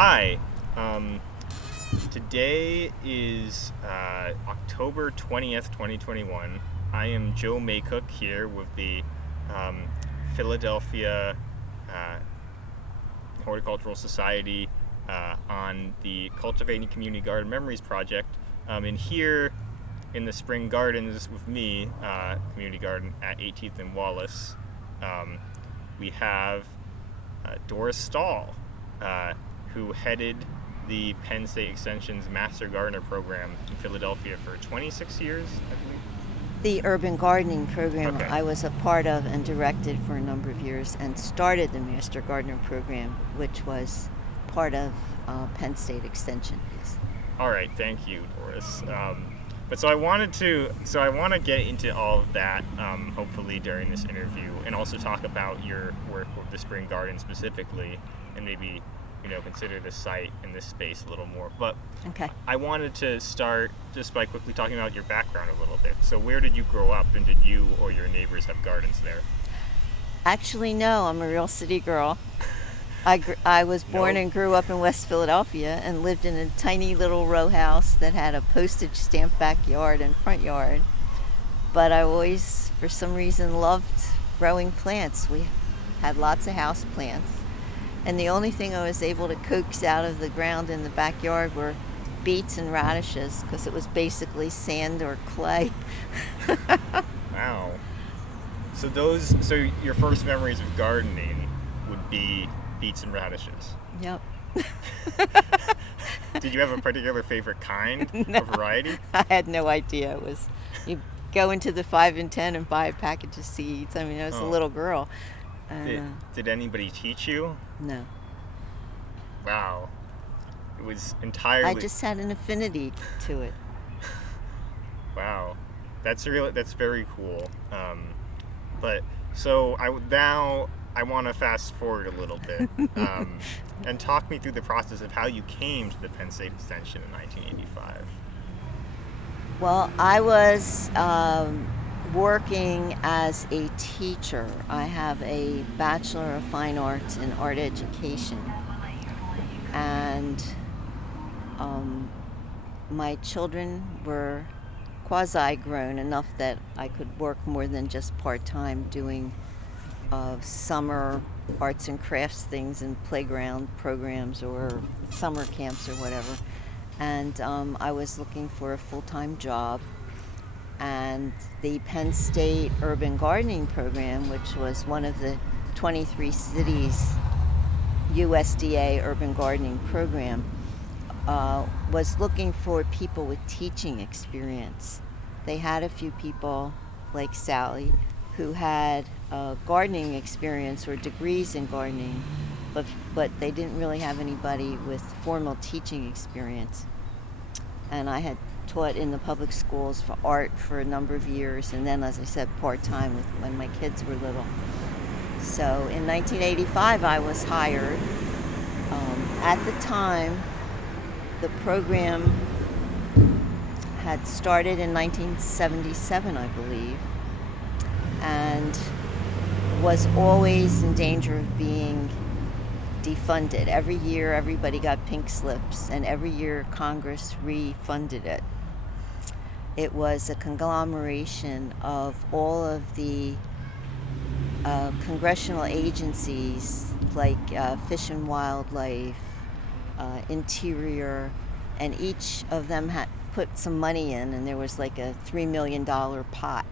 Hi. Today is October 20th, 2021. I am Joe Maycook here with the Philadelphia Horticultural Society on the Cultivating Community Garden Memories Project. And here in the Spring Gardens with me, Community Garden at 18th and Wallace, we have Doris Stahl, who headed the Penn State Extension's Master Gardener Program in Philadelphia for 26 years, I believe. The urban gardening program Okay. I was a part of and directed for a number of years, and started the Master Gardener program, which was part of Penn State Extension. Yes. All right, thank you, Doris. But so I want to get into all of that, hopefully during this interview, and also talk about your work with the Spring Garden specifically, and maybe consider this site and this space a little more. But Okay. I wanted to start just by quickly talking about your background a little bit. So where did you grow up, and did you or your neighbors have gardens there? Actually, no, I'm a real city girl. I was born No. and grew up in West Philadelphia and lived in a tiny little row house that had a postage stamp backyard and front yard. But I always, for some reason, loved growing plants. We had lots of house plants. And the only thing I was able to coax out of the ground in the backyard were beets and radishes, because it was basically sand or clay. Wow. So your first memories of gardening would be beets and radishes. Yep. Did you have a particular favorite kind No. or variety? I had no idea. It was, you go into the 5 and 10 and buy a package of seeds. I mean, I was a Oh. little girl. Did anybody teach you? No. Wow. It was entirely... I just had an affinity to it. Wow. That's very cool. But so I want to fast forward a little bit and talk me through the process of how you came to the Penn State Extension in 1985. Well, I was working as a teacher. I have a Bachelor of Fine Arts in Art Education. And my children were quasi-grown enough that I could work more than just part-time doing summer arts and crafts things and playground programs or summer camps or whatever. And I was looking for a full-time job. And the Penn State Urban Gardening Program, which was one of the 23 cities USDA Urban Gardening Program, was looking for people with teaching experience. They had a few people like Sally who had gardening experience or degrees in gardening, but they didn't really have anybody with formal teaching experience. And I had taught in the public schools for art for a number of years, and then, as I said, part-time when my kids were little. So in 1985, I was hired. At the time, the program had started in 1977, I believe, and was always in danger of being defunded. Every year, everybody got pink slips, and every year, Congress refunded it. It was a conglomeration of all of the congressional agencies like Fish and Wildlife, Interior, and each of them had put some money in, and there was like a $3 million pot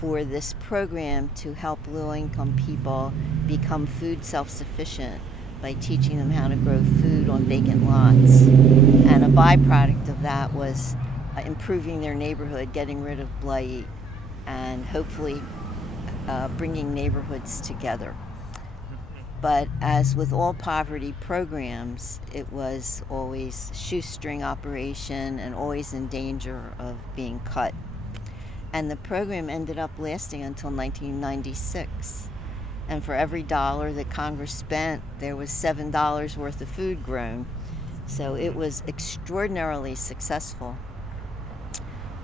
for this program to help low-income people become food self-sufficient by teaching them how to grow food on vacant lots. And a byproduct of that was improving their neighborhood, getting rid of blight, and hopefully bringing neighborhoods together. But as with all poverty programs, it was always shoestring operation and always in danger of being cut. And the program ended up lasting until 1996. And for every dollar that Congress spent, there was $7 worth of food grown. So it was extraordinarily successful.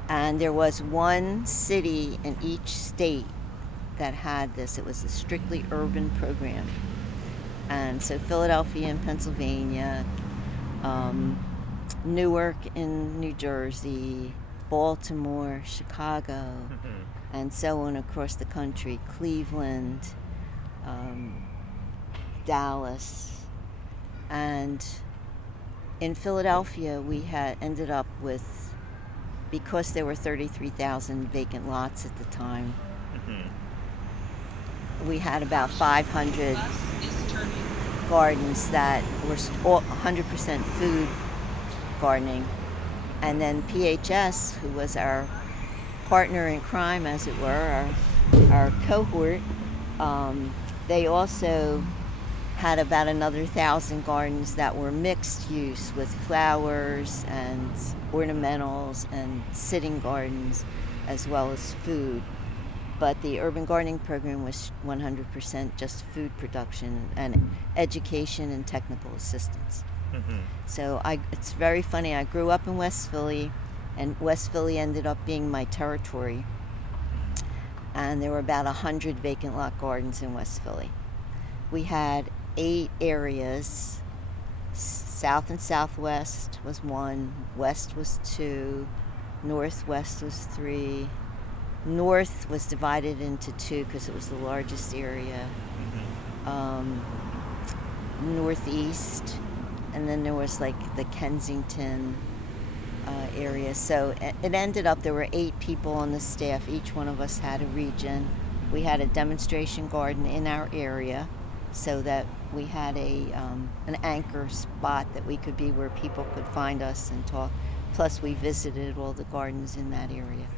And there was one city in each state that had this. It was a strictly urban program. And so Philadelphia in Pennsylvania, Newark in New Jersey, Baltimore, Chicago, and so on across the country, Cleveland, Dallas. And in Philadelphia, we had ended up with, because there were 33,000 vacant lots at the time, we had about 500 gardens that were 100% food gardening. And then PHS, who was our partner in crime, as it were, our cohort, they also had about another 1,000 gardens that were mixed use with flowers and ornamentals and sitting gardens as well as food. But the urban gardening program was 100% just food production and education and technical assistance. So it's very funny. I grew up in West Philly, and West Philly ended up being my territory. And there were about 100 vacant lot gardens in West Philly. We had 8 areas. South and Southwest was 1, West was 2, Northwest was 3. North was divided into 2 because it was the largest area. Northeast, and then there was like the Kensington area. So it ended up there were 8 people on the staff. Each one of us had a region. We had a demonstration garden in our area, so that we had an anchor spot that we could be where people could find us and talk. Plus, we visited all the gardens in that area,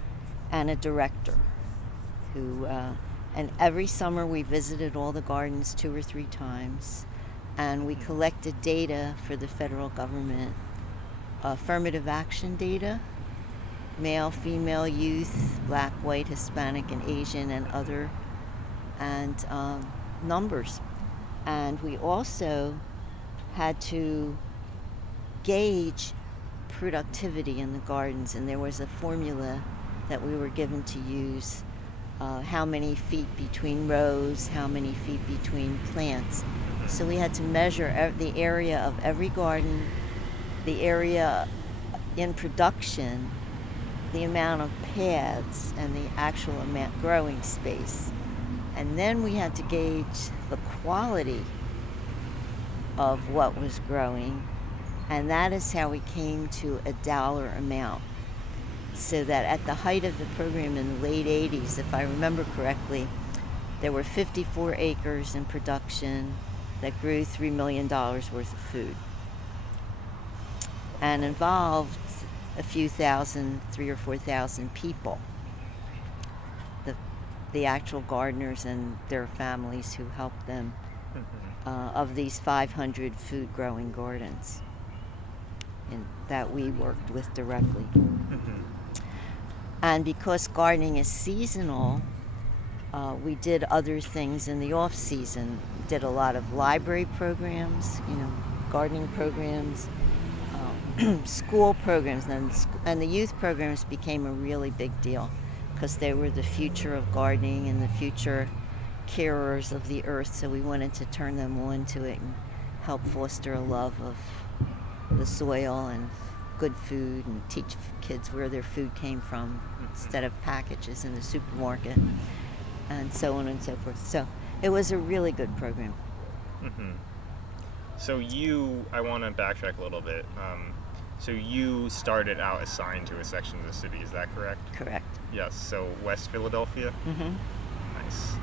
and a director who. And every summer we visited all the gardens 2 or 3 times, and we collected data for the federal government, affirmative action data, male, female, youth, black, white, Hispanic, and Asian, and other, and numbers. And we also had to gauge productivity in the gardens, and there was a formula that we were given to use. How many feet between rows, how many feet between plants. So we had to measure the area of every garden, the area in production, the amount of paths, and the actual amount growing space. And then we had to gauge the quality of what was growing, and that is how we came to a dollar amount. So that at the height of the program in the late 80s, if I remember correctly, there were 54 acres in production that grew $3 million worth of food and involved a few thousand, 3,000 or 4,000 people, the actual gardeners and their families who helped them, of these 500 food growing gardens that we worked with directly. And because gardening is seasonal, we did other things in the off season. Did a lot of library programs, gardening programs, school programs, and the youth programs became a really big deal because they were the future of gardening and the future carers of the earth. So we wanted to turn them on to it and help foster a love of the soil and good food and teach kids where their food came from instead of packages in the supermarket, and so on and so forth. So it was a really good program. So I want to backtrack a little bit. So you started out assigned to a section of the city, is that correct? Correct. Yes, so West Philadelphia? Nice.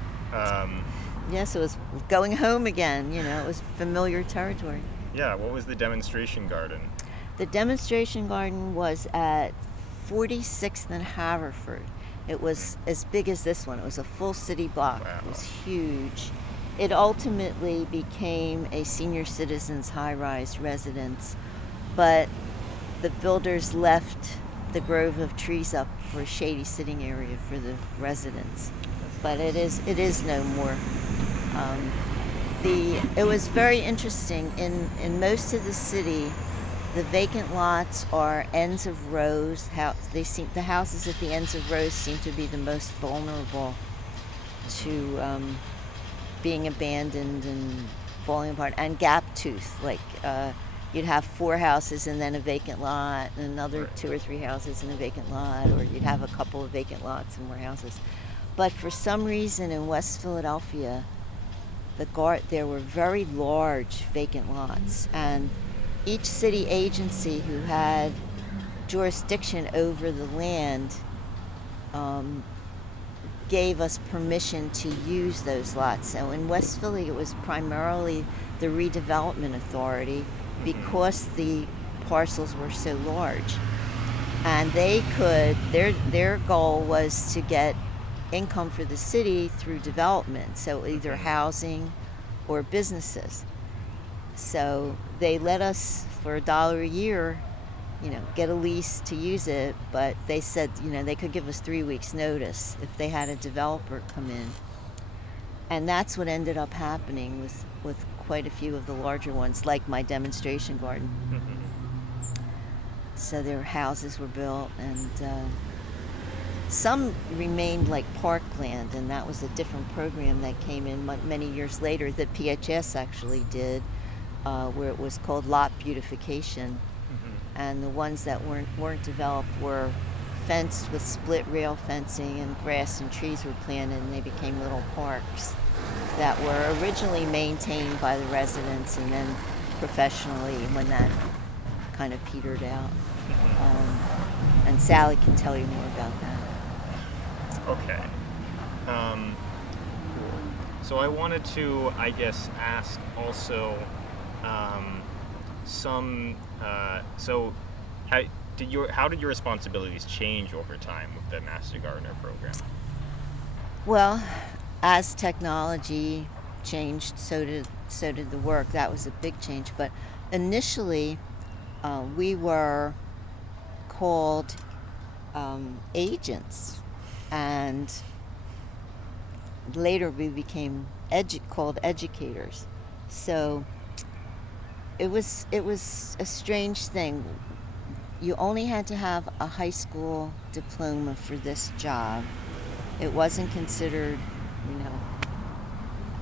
Yes, it was going home again, it was familiar territory. Yeah, what was the demonstration garden? The demonstration garden was at 46th and Haverford. It was as big as this one. It was a full city block. Wow. It was huge. It ultimately became a senior citizens high-rise residence, but the builders left the grove of trees up for a shady sitting area for the residents. But it is no more. It was very interesting. In most of the city, the vacant lots are ends of rows. The houses at the ends of rows seem to be the most vulnerable to being abandoned and falling apart, and gap tooth, like you'd have 4 houses and then a vacant lot, and another Right. 2 or 3 houses and a vacant lot, or you'd have a couple of vacant lots and more houses. But for some reason in West Philadelphia, there were very large vacant lots, and each city agency who had jurisdiction over the land gave us permission to use those lots. So in West Philly, it was primarily the redevelopment authority, because the parcels were so large, and their goal was to get income for the city through development, so either housing or businesses. So they let us, for $1 a year, get a lease to use it, but they said, they could give us 3 weeks notice if they had a developer come in. And that's what ended up happening with quite a few of the larger ones, like my demonstration garden. So their houses were built, and some remained like parkland, and that was a different program that came in many years later that PHS actually did, where it was called lot beautification. And the ones that weren't developed were fenced with split rail fencing, and grass and trees were planted, and they became little parks that were originally maintained by the residents and then professionally when that kind of petered out. And Sally can tell you more about that. Okay. Cool. So I wanted to, I guess, ask also so how did your responsibilities change over time with the Master Gardener program? Well, as technology changed, so did the work. That was a big change. But initially, we were called agents, and later we became called educators. So it was a strange thing. You only had to have a high school diploma for this job. It wasn't considered,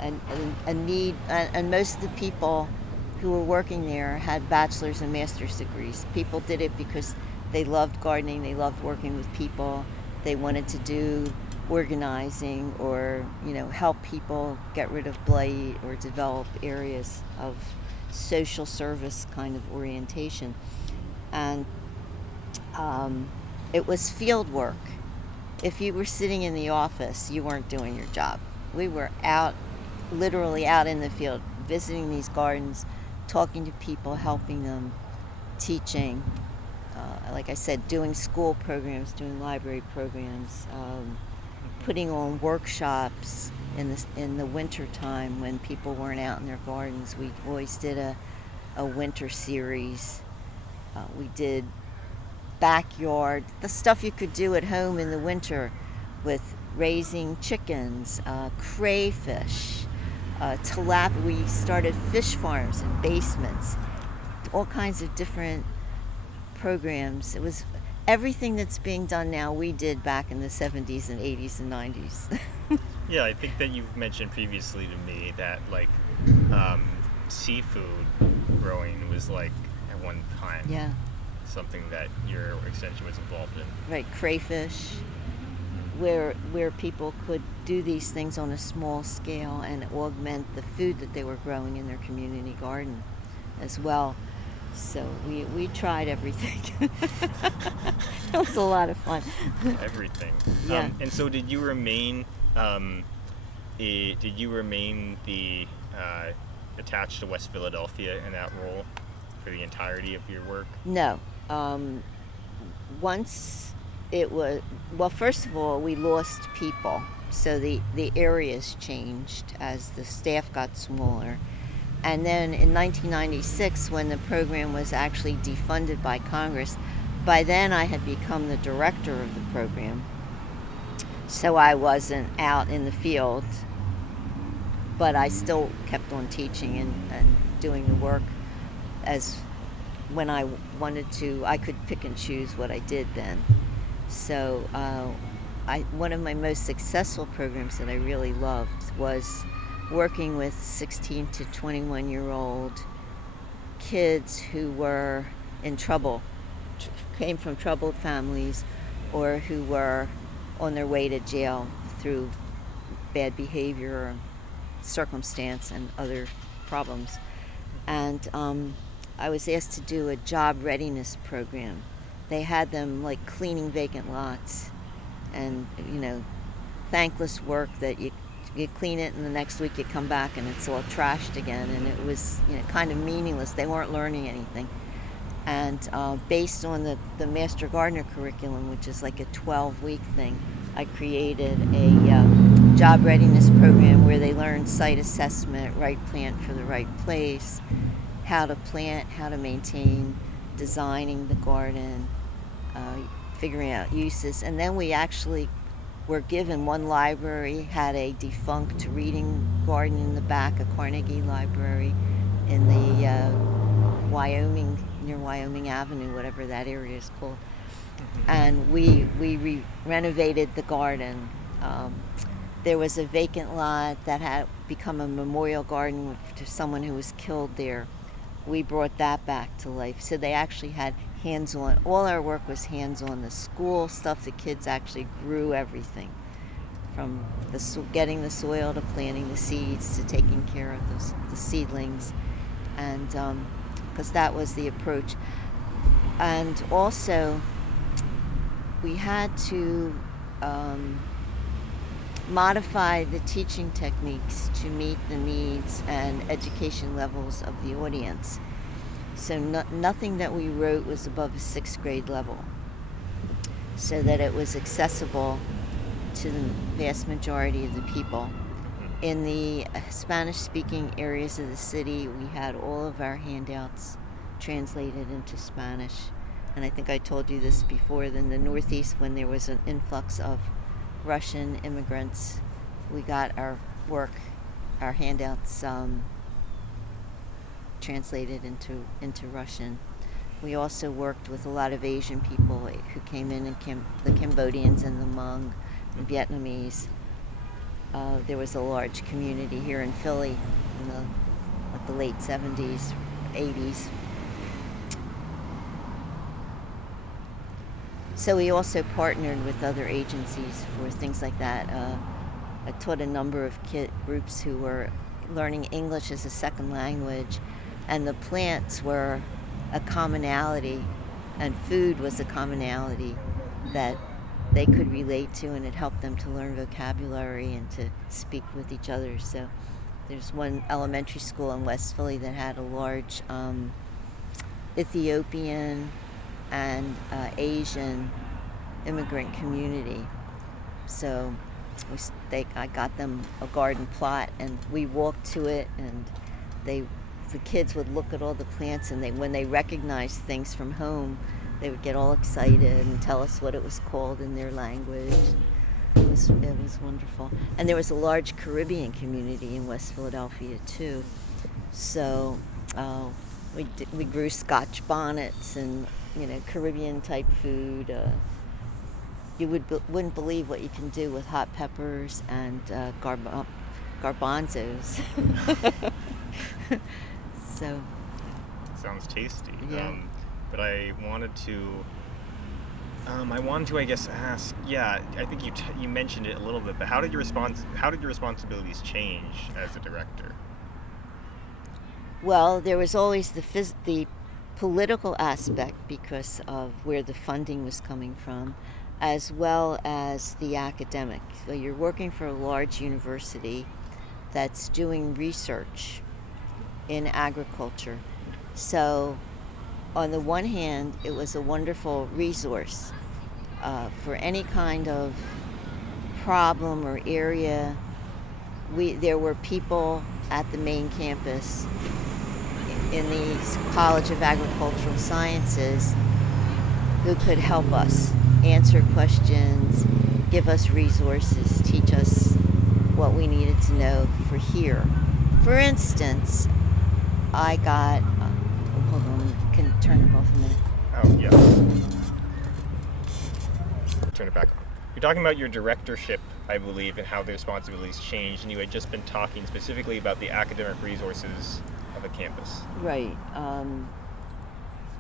a need, and most of the people who were working there had bachelor's and master's degrees. People did it because they loved gardening, they loved working with people, they wanted to do organizing or, help people get rid of blight or develop areas of social service kind of orientation. And it was field work. If you were sitting in the office, you weren't doing your job. We were literally out in the field, visiting these gardens, talking to people, helping them, teaching. Like I said, doing school programs, doing library programs, putting on workshops in the winter time when people weren't out in their gardens. We always did a winter series. We did backyard, the stuff you could do at home in the winter with raising chickens, crayfish, tilapia. We started fish farms and basements, all kinds of different programs. It was everything that's being done now we did back in the 70s and 80s and 90s. Yeah, I think that you've mentioned previously to me that seafood growing was at one time something that your extension was involved in. Right, crayfish, where people could do these things on a small scale and augment the food that they were growing in their community garden as well. So we tried everything. It was a lot of fun. Everything. Yeah. And so did you remain attached to West Philadelphia in that role for the entirety of your work? No. Once it was, well, first of all, we lost people. So the areas changed as the staff got smaller. And then in 1996, when the program was actually defunded by Congress, by then I had become the director of the program. So I wasn't out in the field, but I still kept on teaching and doing the work. As when I wanted to, I could pick and choose what I did then. So one of my most successful programs that I really loved was working with 16 to 21-year-old kids who were in trouble, came from troubled families, or who were on their way to jail through bad behavior or circumstance and other problems. And I was asked to do a job readiness program. They had them like cleaning vacant lots and, thankless work that you clean it and the next week you come back and it's all trashed again, and it was kind of meaningless. They weren't learning anything. And based on the Master Gardener curriculum, which is like a 12-week thing, I created a job readiness program where they learn site assessment, right plant for the right place, how to plant, how to maintain, designing the garden, figuring out uses. And then we actually were given, one library had a defunct reading garden in the back, a Carnegie Library in the near Wyoming Avenue, whatever that area is called. And we renovated the garden. There was a vacant lot that had become a memorial garden to someone who was killed there. We brought that back to life. So they actually had hands-on. All our work was hands-on. The school stuff, the kids actually grew everything, from getting the soil to planting the seeds to taking care of the seedlings, and because that was the approach. And also, we had to modify the teaching techniques to meet the needs and education levels of the audience. So nothing that we wrote was above a 6th grade level, so that it was accessible to the vast majority of the people. In the Spanish-speaking areas of the city, we had all of our handouts translated into Spanish. And I think I told you this before, in the Northeast, when there was an influx of Russian immigrants, we got our handouts translated into Russian. We also worked with a lot of Asian people who came in, the Cambodians and the Hmong, the Vietnamese. There was a large community here in Philly in the late 70s, 80s. So we also partnered with other agencies for things like that. I taught a number of groups who were learning English as a second language, and the plants were a commonality, and food was a commonality that they could relate to, and it helped them to learn vocabulary and to speak with each other. So there's one elementary school in West Philly that had a large Ethiopian and Asian immigrant community. So I got them a garden plot, and we walked to it, and the kids would look at all the plants, and when they recognized things from home, they would get all excited and tell us what it was called in their language. It was wonderful. And there was a large Caribbean community in West Philadelphia too. So we grew Scotch bonnets and Caribbean type food. You wouldn't believe what you can do with hot peppers and garbanzos. So sounds tasty. Yeah. But I wanted to, I guess, ask. Yeah, I think you mentioned it a little bit. But how did your responsibilities change as a director? Well, there was always the political aspect because of where the funding was coming from, as well as the academic. So you're working for a large university that's doing research in agriculture. So on the one hand, it was a wonderful resource for any kind of problem or area. There were people at the main campus in the College of Agricultural Sciences who could help us answer questions, give us resources, teach us what we needed to know for here. For instance, I got, hold on, can turn it off a minute. Oh, yeah. Turn it back on. You're talking about your directorship, I believe, and how the responsibilities changed, and you had just been talking specifically about the academic resources of a campus. Right.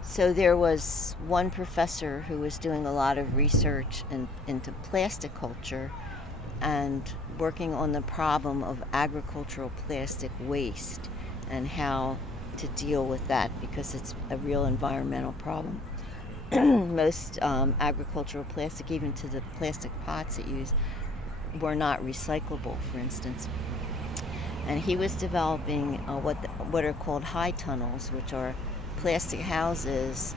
So there was one professor who was doing a lot of research into plastic culture and working on the problem of agricultural plastic waste and how to deal with that, because it's a real environmental problem. Most agricultural plastic, even to the plastic pots it used, were not recyclable, for instance. And he was developing what are called high tunnels, which are plastic houses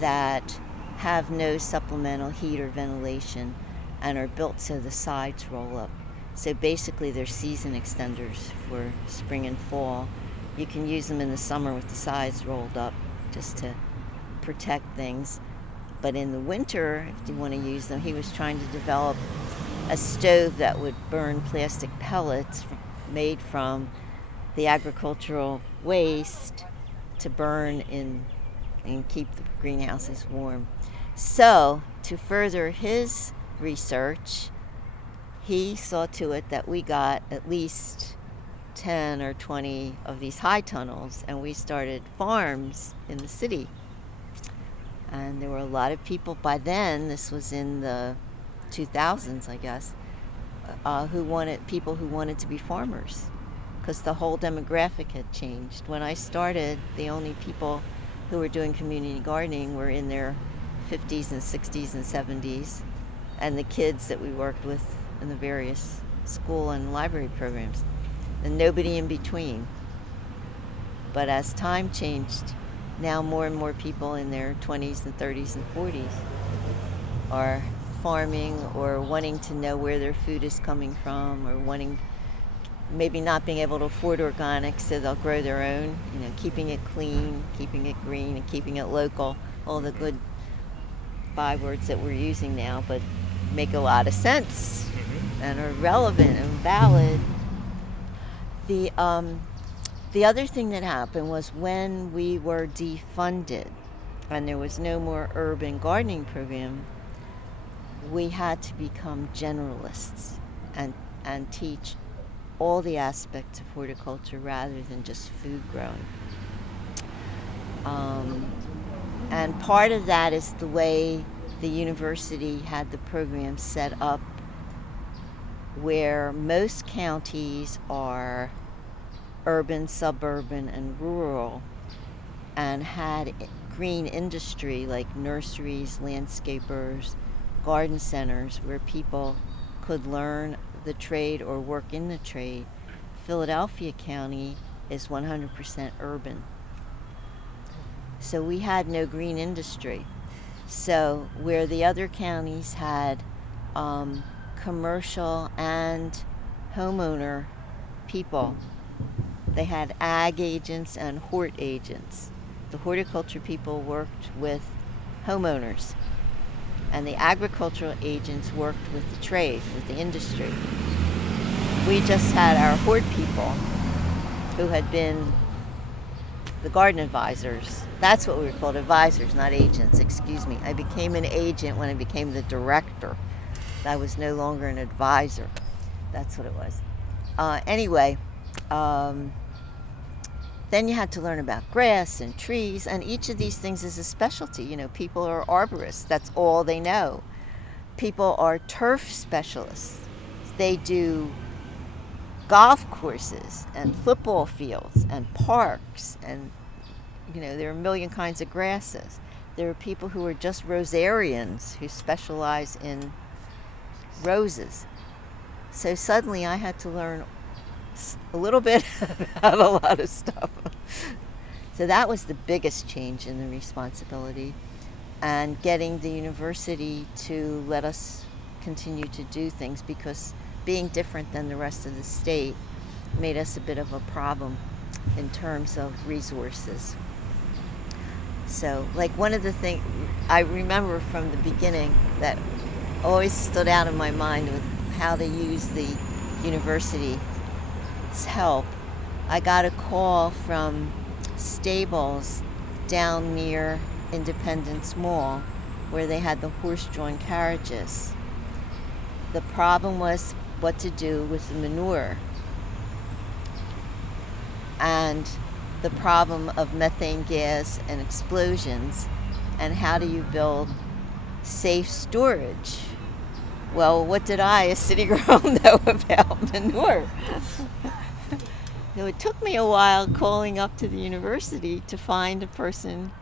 that have no supplemental heat or ventilation and are built so the sides roll up. So basically they're season extenders for spring and fall. You can use them in the summer with the sides rolled up just to protect things. But in the winter, if you want to use them, he was trying to develop a stove that would burn plastic pellets made from the agricultural waste to burn and keep the greenhouses warm. So, to further his research, he saw to it that we got at least 10 or 20 of these high tunnels, and we started farms in the city. And there were a lot of people by then, this was in the 2000s, I guess, who wanted to be farmers, because the whole demographic had changed. When I started, the only people who were doing community gardening were in their 50s and 60s and 70s, and the kids that we worked with in the various school and library programs, and nobody in between. But as time changed, now more and more people in their 20s and 30s and 40s are farming or wanting to know where their food is coming from, or maybe not being able to afford organic, so they'll grow their own, keeping it clean, keeping it green, and keeping it local. All the good bywords that we're using now, but make a lot of sense and are relevant and valid. The other thing that happened was when we were defunded and there was no more urban gardening program, we had to become generalists and teach all the aspects of horticulture rather than just food growing. And part of that is the way the university had the program set up, where most counties are urban, suburban, and rural, and had green industry like nurseries, landscapers, garden centers where people could learn the trade or work in the trade. Philadelphia County is 100% urban. So we had no green industry. So where the other counties had commercial and homeowner people, they had ag agents and hort agents. The horticulture people worked with homeowners, and the agricultural agents worked with the trade, with the industry. We just had our hort people who had been the garden advisors. That's what we were called, advisors, not agents, excuse me. I became an agent when I became the director. I was no longer an advisor. That's what it was. Then you had to learn about grass and trees, and each of these things is a specialty. People are arborists. That's all they know. People are turf specialists. They do golf courses and football fields and parks, and there are a million kinds of grasses. There are people who are just rosarians who specialize in roses. So suddenly I had to learn a little bit about a lot of stuff. So that was the biggest change in the responsibility, and getting the university to let us continue to do things, because being different than the rest of the state made us a bit of a problem in terms of resources. So, like, one of the things I remember from the beginning that always stood out in my mind was how to use the university's help. I got a call from stables down near Independence Mall where they had the horse-drawn carriages. the problem was what to do with the manure, and the problem of methane gas and explosions, and how do you build safe storage. Well, what did I, a city girl, know about manure? So it took me a while calling up to the university to find a person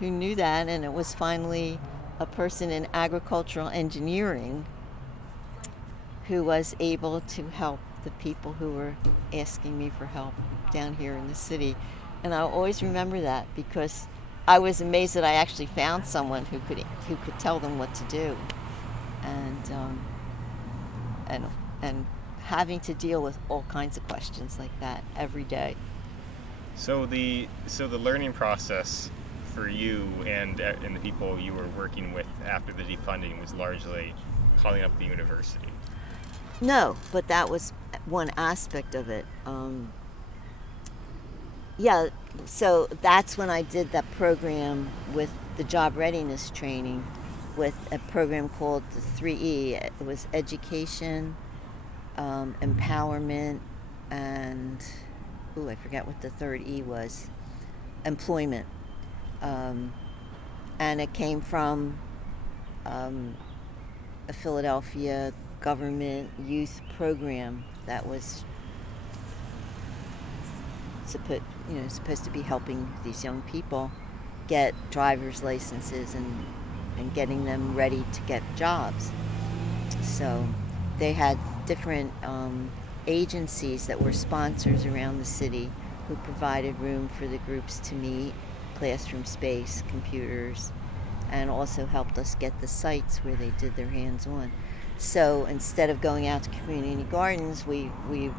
who knew that, and it was finally a person in agricultural engineering who was able to help the people who were asking me for help down here in the city. And I'll always remember that, because I was amazed that I actually found someone who could tell them what to do, and having to deal with all kinds of questions like that every day. So the learning process for you and the people you were working with after the defunding was largely calling up the university. No, but that was one aspect of it. Yeah, so that's when I did that program with the job readiness training, with a program called the 3E. It was education, empowerment, and I forget what the third E was, employment. And it came from a Philadelphia government youth program that was supposed to be helping these young people get driver's licenses and getting them ready to get jobs. So they had different agencies that were sponsors around the city who provided room for the groups to meet, classroom space, computers, and also helped us get the sites where they did their hands-on. So instead of going out to community gardens, we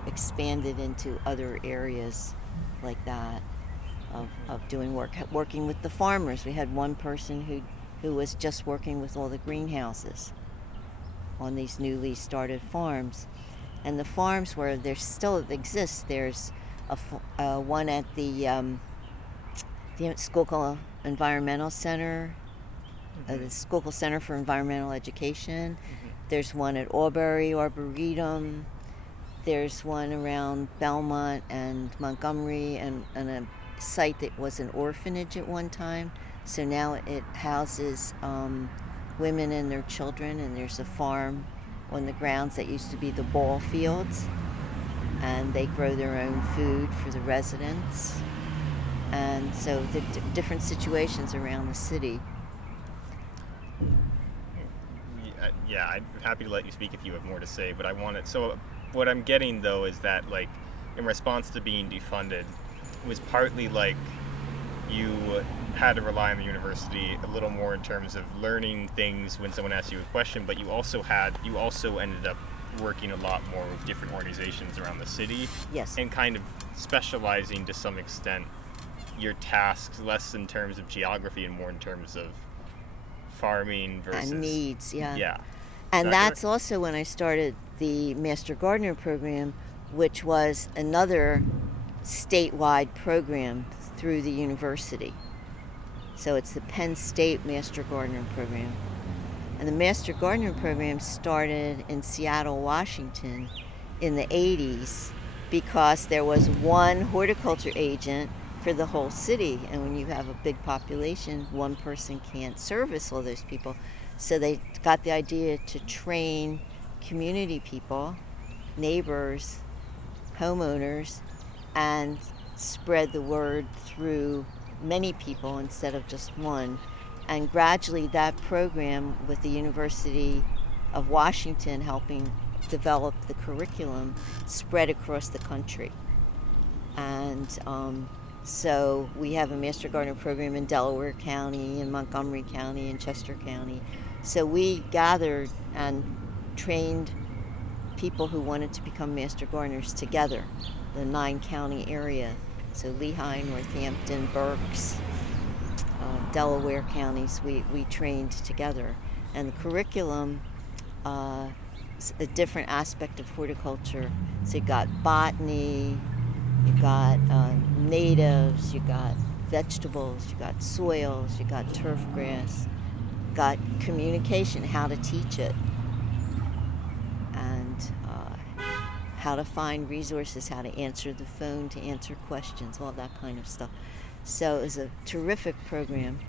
expanded into other areas like that of doing working with the farmers. We had one person who was just working with all the greenhouses on these newly started farms. And the farms where there still exists, there's one at the Schuylkill Environmental Center, the Schuylkill Center for Environmental Education. Mm-hmm. There's one at Aubrey Arboretum. There's one around Belmont and Montgomery, and a site that was an orphanage at one time. So now it houses women and their children, and there's a farm on the grounds that used to be the ball fields, and they grow their own food for the residents. And so the different situations around the city. Yeah, I'm happy to let you speak if you have more to say, but so what I'm getting though is that, like, in response to being defunded, it was partly like you had to rely on the university a little more in terms of learning things when someone asked you a question, but you also ended up working a lot more with different organizations around the city. Yes. And kind of specializing to some extent your tasks, less in terms of geography and more in terms of farming versus and needs. Yeah. And that's also when I started the Master Gardener program, which was another statewide program through the university. So it's the Penn State Master Gardener program. And the Master Gardener program started in Seattle, Washington in the 80s because there was one horticulture agent for the whole city. And when you have a big population, one person can't service all those people. So they got the idea to train community people, neighbors, homeowners, and spread the word through many people instead of just one. And gradually that program, with the University of Washington helping develop the curriculum, spread across the country. And so we have a Master Gardener program in Delaware County, in Montgomery County, in Chester County. So we gathered and trained people who wanted to become Master Gardeners together, the 9-county area. So Lehigh, Northampton, Berks, Delaware counties, we trained together. And the curriculum is a different aspect of horticulture. So you got botany, you got natives, you got vegetables, you got soils, you got turf grass, got communication, how to teach it. how to find resources, how to answer the phone, to answer questions, all that kind of stuff. So it was a terrific program.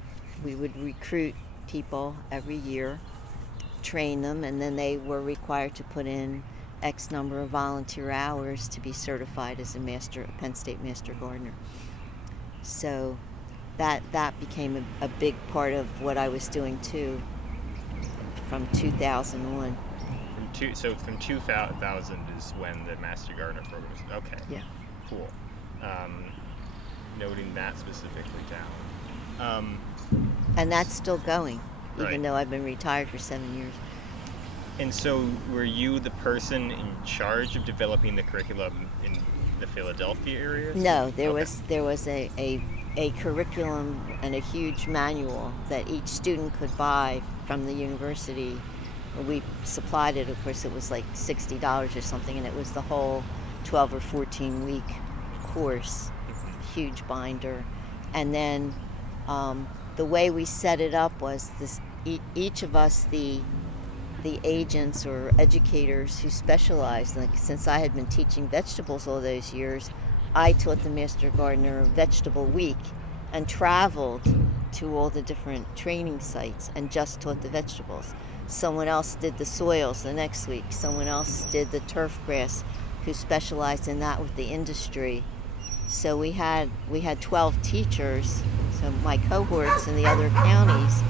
We would recruit people every year, train them, and then they were required to put in X number of volunteer hours to be certified as a Penn State Master Gardener. So that became a big part of what I was doing too from 2001. From 2000 is when the Master Gardener program is. Okay. Yeah. Cool. Noting that specifically down. And that's still going, even Right. though I've been retired for 7 years. And so, were you the person in charge of developing the curriculum in the Philadelphia area? No, there Okay. was a curriculum and a huge manual that each student could buy from the university. We supplied it. Of course, it was like $60 or something, and it was the whole 12 or 14 week course, huge binder. And then the way we set it up was this: each of us, the agents or educators who specialized, like since I had been teaching vegetables all those years, I taught the Master Gardener Vegetable Week and traveled to all the different training sites and just taught the vegetables. Someone else did the soils the next week. Someone else did the turf grass, who specialized in that with the industry. So we had 12 teachers, so my cohorts in the other counties,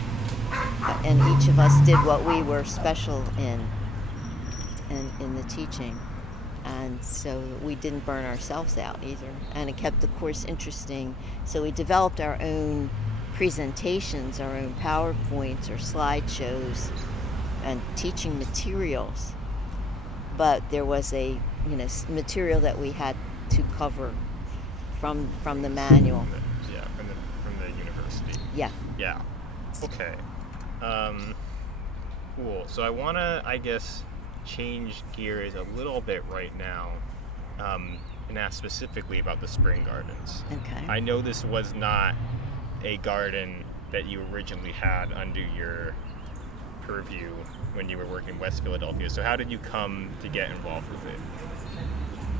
and each of us did what we were special in the teaching. And so we didn't burn ourselves out either. And it kept the course interesting. So we developed our own presentations, our own PowerPoints or slideshows and teaching materials. But there was a material that we had to cover from the manual. Yeah, from the university. Yeah. Yeah. Okay. Cool. So I want to, I guess, change gears a little bit right now, and ask specifically about the spring gardens. Okay. I know this was not a garden that you originally had under your purview when you were working in West Philadelphia. So how did you come to get involved with it?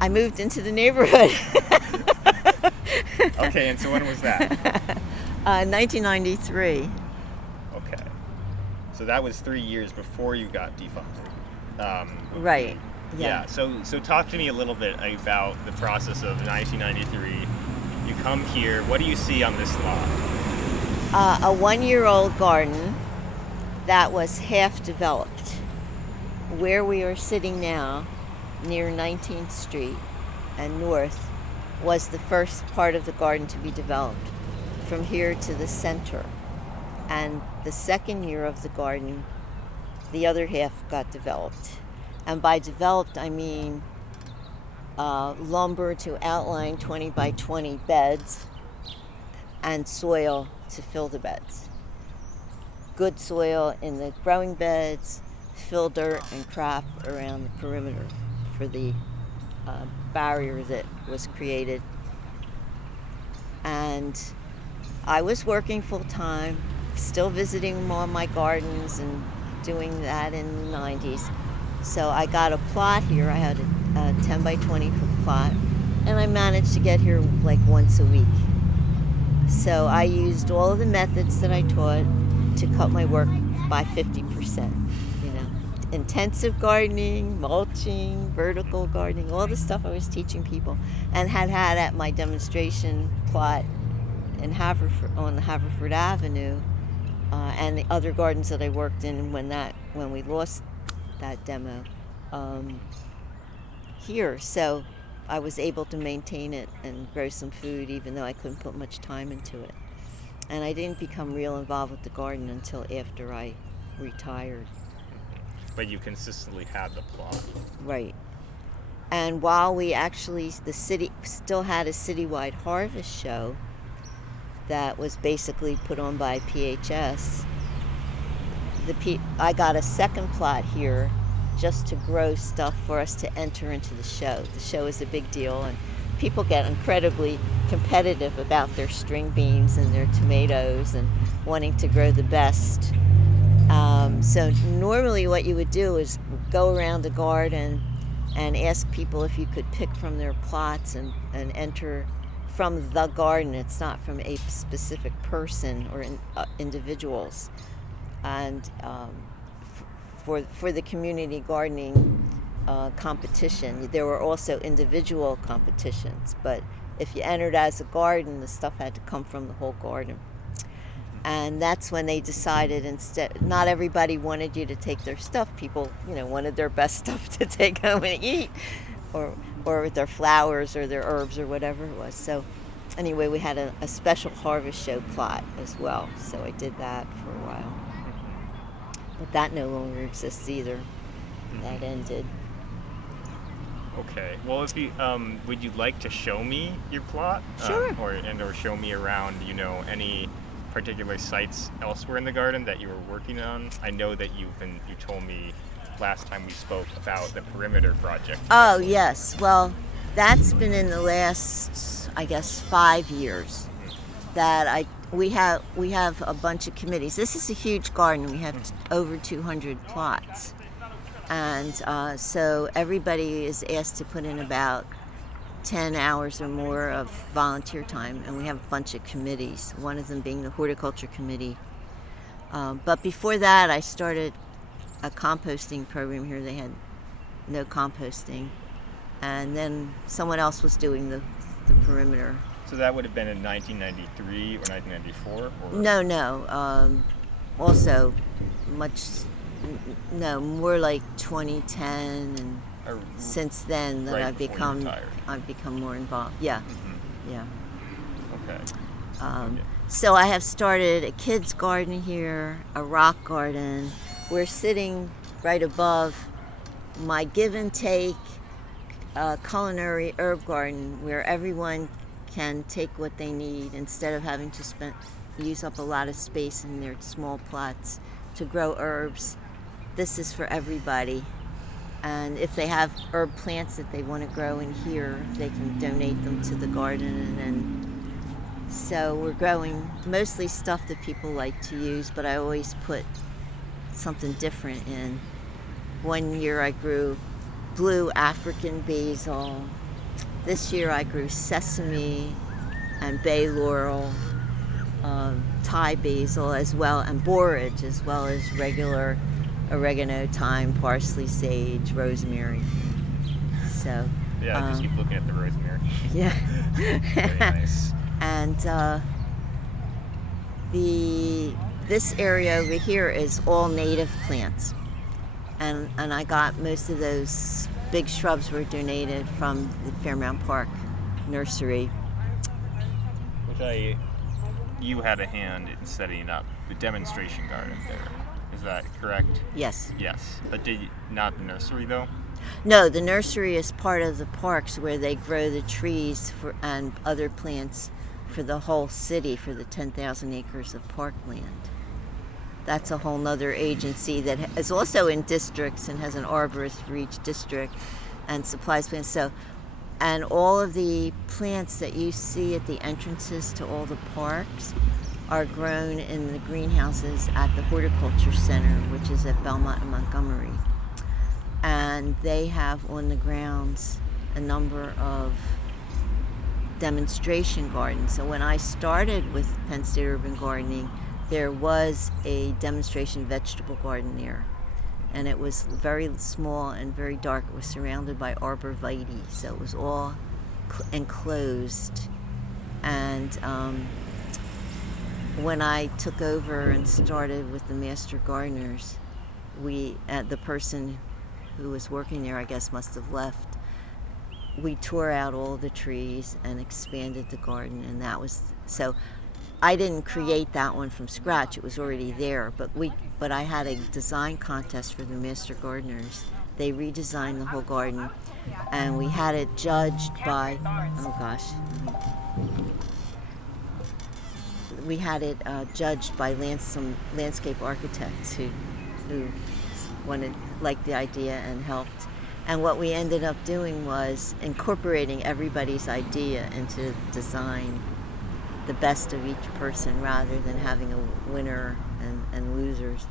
I moved into the neighborhood. Okay, and so when was that? 1993. Okay. So that was 3 years before you got defunded. Right. Yeah. So talk to me a little bit about the process of 1993. You come here. What do you see on this lot? A 1-year-old garden that was half developed. Where we are sitting now, near 19th Street and North, was the first part of the garden to be developed, from here to the center. And the second year of the garden, the other half got developed. And by developed, I mean lumber to outline 20 by 20 beds and soil to fill the beds. Good soil in the growing beds, fill dirt and crap around the perimeter for the barrier that was created. And I was working full time, still visiting all my gardens and doing that in the 90s. So I got a plot here. I had a 10 by 20 foot plot, and I managed to get here like once a week. So I used all of the methods that I taught to cut my work by 50%. Intensive gardening, mulching, vertical gardening, all the stuff I was teaching people, and had at my demonstration plot in on Haverford Avenue, and the other gardens that I worked in when we lost that demo here. So I was able to maintain it and grow some food, even though I couldn't put much time into it. And I didn't become real involved with the garden until after I retired. But you consistently had the plot. Right. And while the city still had a citywide harvest show that was basically put on by PHS, I got a second plot here just to grow stuff for us to enter into the show. The show is a big deal, and people get incredibly competitive about their string beans and their tomatoes and wanting to grow the best. So normally what you would do is go around the garden and ask people if you could pick from their plots and enter from the garden. It's not from a specific person or individuals. And for the community gardening competition, there were also individual competitions, but if you entered as a garden, the stuff had to come from the whole garden. And that's when they decided, instead, not everybody wanted you to take their stuff. People, wanted their best stuff to take home and eat, or their flowers or their herbs or whatever it was. So anyway, we had a special harvest show plot as well. So I did that for a while. But that no longer exists either. That ended. Okay. Well, if you would you like to show me your plot? Sure. Or show me around, any particular sites elsewhere in the garden that you were working on? I know that you told me last time we spoke about the perimeter project. Oh, yes. Well, that's been in the last, I guess, 5 years that we have a bunch of committees. This is a huge garden. We have over 200 plots. And so everybody is asked to put in about 10 hours or more of volunteer time, and we have a bunch of committees, one of them being the horticulture committee. But before that, I started a composting program here. They had no composting, and then someone else was doing the perimeter. So that would have been in 1993 or 1994? Or? No. Also, more like 2010, and since then that right I've become more involved. Yeah, yeah. Okay. So I have started a kids' garden here, a rock garden. We're sitting right above my give and take culinary herb garden, where everyone can take what they need instead of having to use up a lot of space in their small plots to grow herbs. This is for everybody. And if they have herb plants that they want to grow in here, they can donate them to the garden. And so we're growing mostly stuff that people like to use, but I always put something different in. One year I grew blue African basil. This year I grew sesame and bay laurel, Thai basil as well, and borage, as well as regular oregano, thyme, parsley, sage, rosemary. So just keep looking at the rosemary. Yeah. Very nice. And this area over here is all native plants, and I got most of those big shrubs were donated from the Fairmount Park nursery. Which you had a hand in setting up the demonstration garden there. Is that correct? Yes. Yes. But not the nursery, though? No, the nursery is part of the parks where they grow the trees and other plants for the whole city, for the 10,000 acres of parkland. That's a whole nother agency that is also in districts and has an arborist for each district and supplies plants. So, and all of the plants that you see at the entrances to all the parks are grown in the greenhouses at the Horticulture Center, which is at Belmont and Montgomery. And they have on the grounds a number of demonstration gardens. So when I started with Penn State Urban Gardening, there was a demonstration vegetable garden there. And it was very small and very dark. It was surrounded by arborvitae, so it was all enclosed. And when I took over and started with the master gardeners, the person who was working there, I guess, must have left. We tore out all the trees and expanded the garden, and that was so. I didn't create that one from scratch; it was already there. But I had a design contest for the master gardeners. They redesigned the whole garden, and we had it judged by. Oh gosh. We had it judged by some landscape architects who liked the idea and helped. And what we ended up doing was incorporating everybody's idea into design, the best of each person, rather than having a winner and losers.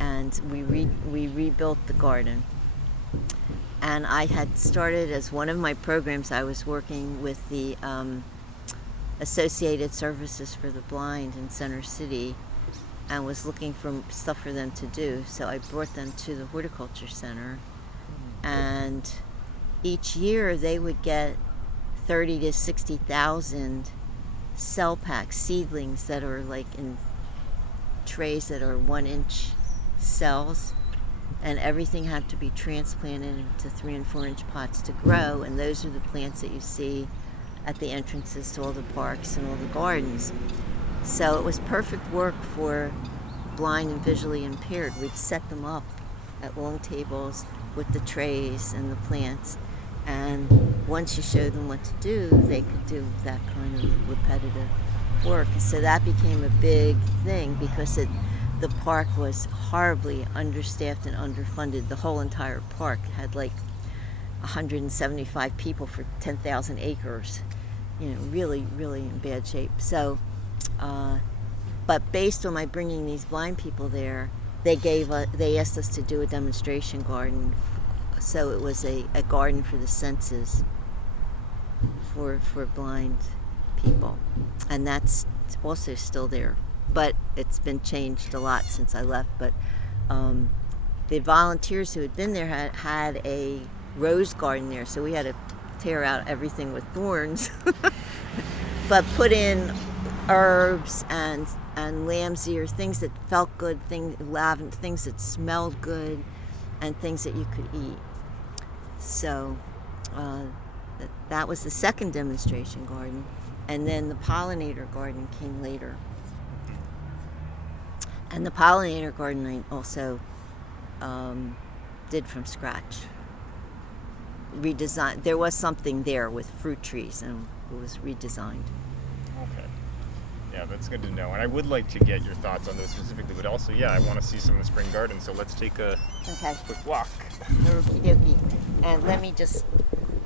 And we rebuilt the garden. And I had started as one of my programs, I was working with the Associated Services for the Blind in Center City and was looking for stuff for them to do. So I brought them to the Horticulture Center, and each year they would get 30 to 60,000 cell packs, seedlings that are like in trays that are 1-inch cells, and everything had to be transplanted into 3 and 4 inch pots to grow, and those are the plants that you see at the entrances to all the parks and all the gardens. So it was perfect work for blind and visually impaired. We'd set them up at long tables with the trays and the plants, and once you showed them what to do, they could do that kind of repetitive work. So that became a big thing because the park was horribly understaffed and underfunded. The whole entire park had like 175 people for 10,000 acres. Really, really in bad shape. So, but based on my bringing these blind people there, they asked us to do a demonstration garden. So it was a garden for the senses for blind people, and that's also still there. But it's been changed a lot since I left. But the volunteers who had been there had a rose garden there, so we had to tear out everything with thorns, but put in herbs and lamb's ear, things that felt good, things that smelled good, and things that you could eat. So that was the second demonstration garden, and then the pollinator garden came later. And the pollinator garden I also did from scratch. Redesigned. There was something there with fruit trees, and it was redesigned. Okay. Yeah, that's good to know. And I would like to get your thoughts on those specifically, but also, I want to see some of the spring garden. So let's take a quick walk. Okie dokie. And let me just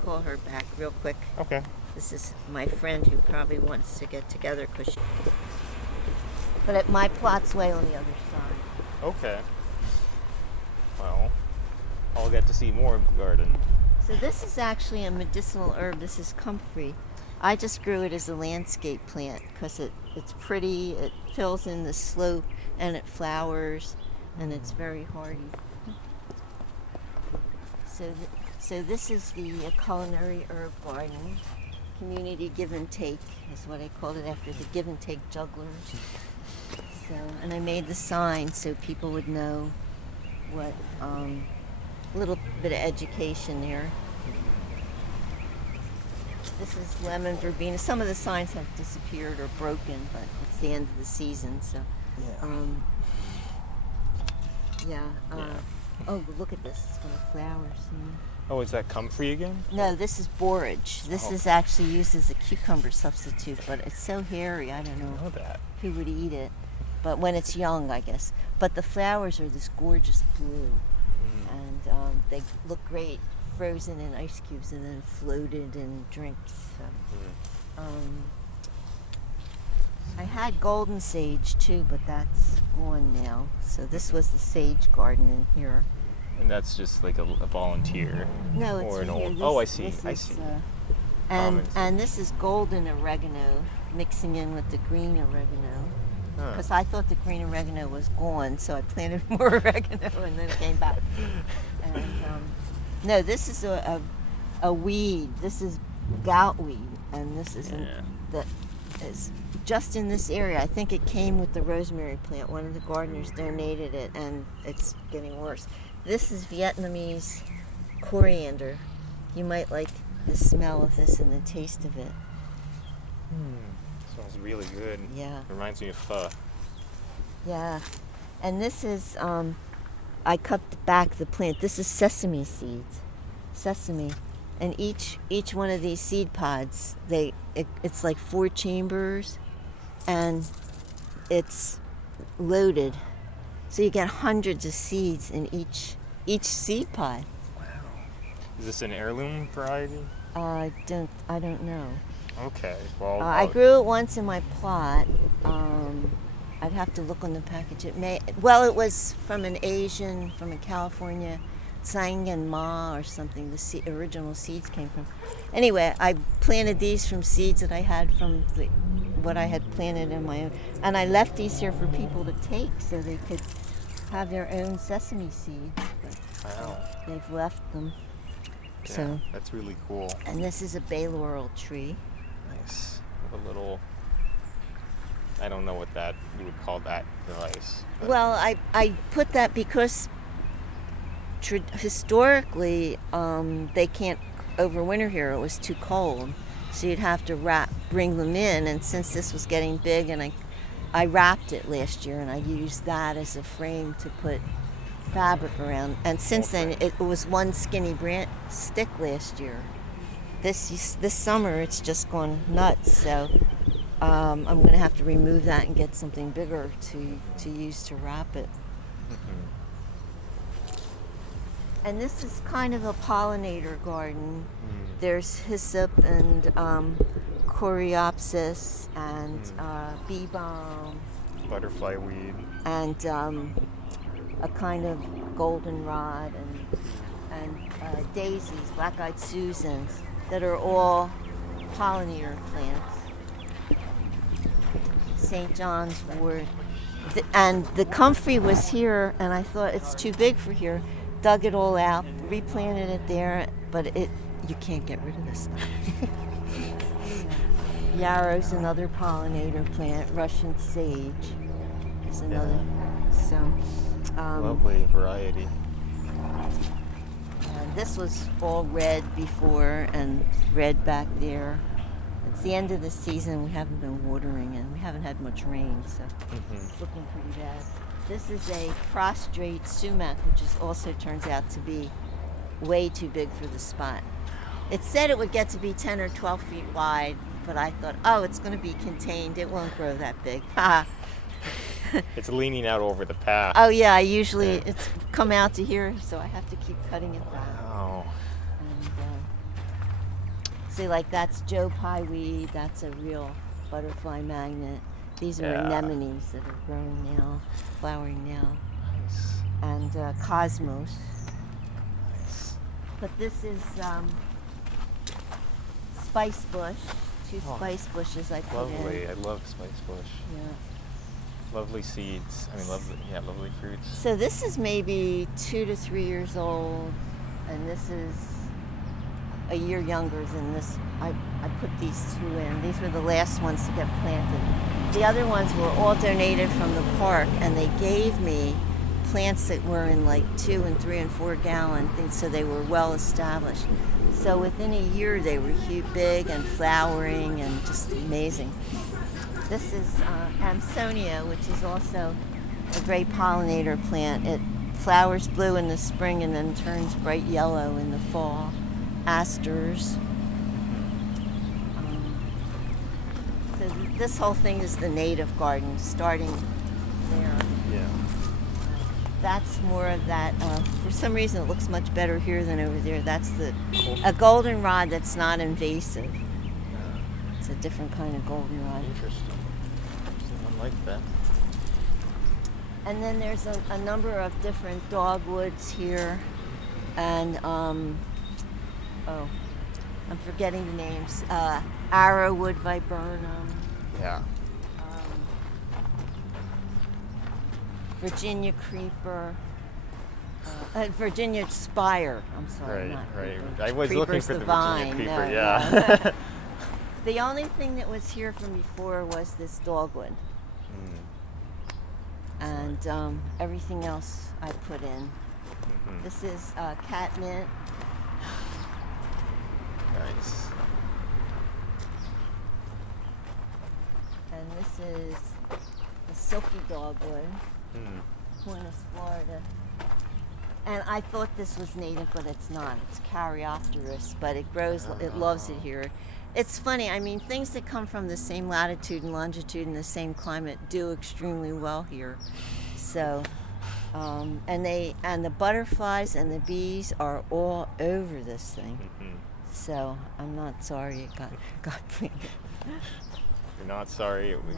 call her back real quick. Okay. This is my friend who probably wants to get together but my plot's way on the other side. Okay. Well, I'll get to see more of the garden. So this is actually a medicinal herb. This is Comfrey. I just grew it as a landscape plant because it's pretty, it fills in the slope, and it flowers, and it's very hardy. So this is the culinary herb garden. Community give and take is what I called it, after the give and take jugglers. So, and I made the sign so people would know what, a little bit of education there. This is lemon verbena. Some of the signs have disappeared or broken, but it's the end of the season, so. Oh, look at this. It's full of flowers. Oh, is that comfrey again? No, this is borage. This is actually used as a cucumber substitute, but it's so hairy, I don't know that. who would eat it. But when it's young, I guess. But the flowers are this gorgeous blue, and they look great frozen in ice cubes and then floated in drinks. So. I had golden sage too, but that's gone now. So this was the sage garden in here. And that's just like a volunteer. No, it's or an here. old. This, I see. And this is golden oregano mixing in with the green oregano. Because I thought the green oregano was gone, so I planted more oregano and then it came back. And no, this is a weed. This is gout weed, and this is is just in this area. I think it came with the rosemary plant. One of the gardeners donated it, and it's getting worse. This is Vietnamese coriander. You might like the smell of this and the taste of it. Smells really good. Yeah. Reminds me of pho. Yeah. And this is, I cut back the plant. This is sesame seeds. Sesame. And each one of these seed pods, it's like 4 chambers, and it's loaded. So you get hundreds of seeds in each seed pod. Wow. Is this an heirloom variety? I don't know. Okay. Well, I grew it once in my plot. I'd have to look on the package. It was from a California Ma or something. The original seeds came from. Anyway, I planted these from seeds that I had from what I had planted in my own, and I left these here for people to take so they could have their own sesame seeds. But Wow. they've left them. Yeah, So that's really cool. and this is a bay laurel tree. Nice. With a little, I don't know what that you would call that device. But Well, I put that because historically they can't overwinter here. It was too cold, so you'd have to bring them in. And since this was getting big, and I wrapped it last year, and I used that as a frame to put fabric around. And since then, it was one skinny stick last year. This summer, it's just gone nuts. So I'm going to have to remove that and get something bigger to use to wrap it. And this is kind of a pollinator garden. There's hyssop and coreopsis and bee balm butterfly weed. and a kind of goldenrod and daisies, black-eyed Susans, that are all pollinator plants. St. John's wort. And the comfrey was here, and I thought it's too big for here. Dug it all out, replanted it there, but you can't get rid of this stuff. Yarrow's another pollinator plant. Russian sage is another. Yeah. So, Lovely variety. and this was all red before and red back there. It's the end of the season. We haven't been watering, and we haven't had much rain, so it's looking pretty bad. This is a prostrate sumac, which also turns out to be way too big for the spot. It said it would get to be 10 or 12 feet wide, but I thought, oh, it's going to be contained. It won't grow that big. It's leaning out over the path. Oh, yeah, it's come out to here, so I have to keep cutting it back. Wow. And see, like that's Joe Pye weed. That's a real butterfly magnet. These are anemones that are growing now, flowering now. Nice. And cosmos. Nice. But this is spice bush. Two spice bushes I put in. Lovely. I love spice bush. Yeah. Lovely seeds. I mean, lovely fruits. So this is maybe 2 to 3 years old, and this is a year younger than this. I put these two in. These were the last ones to get planted. The other ones were all donated from the park, and they gave me plants that were in like 2 and 3 and 4 gallon things, so they were well established. So within a year, they were big and flowering and just amazing. This is Amsonia, which is also a great pollinator plant. It flowers blue in the spring and then turns bright yellow in the fall. Asters. So this whole thing is the native garden, starting there. Yeah. That's more of that. For some reason, it looks much better here than over there. That's a goldenrod that's not invasive. It's a different kind of goldenrod. Interesting. Someone like that. And then there's a number of different dogwoods here, and I'm forgetting the names. Arrowwood viburnum. Yeah. Virginia creeper, Virginia spire. I'm sorry, not Right. creeper. I was looking Creeper's for the vine. Virginia creeper. No, Yeah. no. The only thing that was here from before was this dogwood, and everything else I put in. This is catmint. Nice. And this is the silky dogwood, Buenos, Florida. And I thought this was native, but it's not. It's Caryopteris, but it grows, it loves it here. It's funny, I mean, things that come from the same latitude and longitude and the same climate do extremely well here. So, and the butterflies and the bees are all over this thing. So I'm not sorry it got planted. You're not sorry it was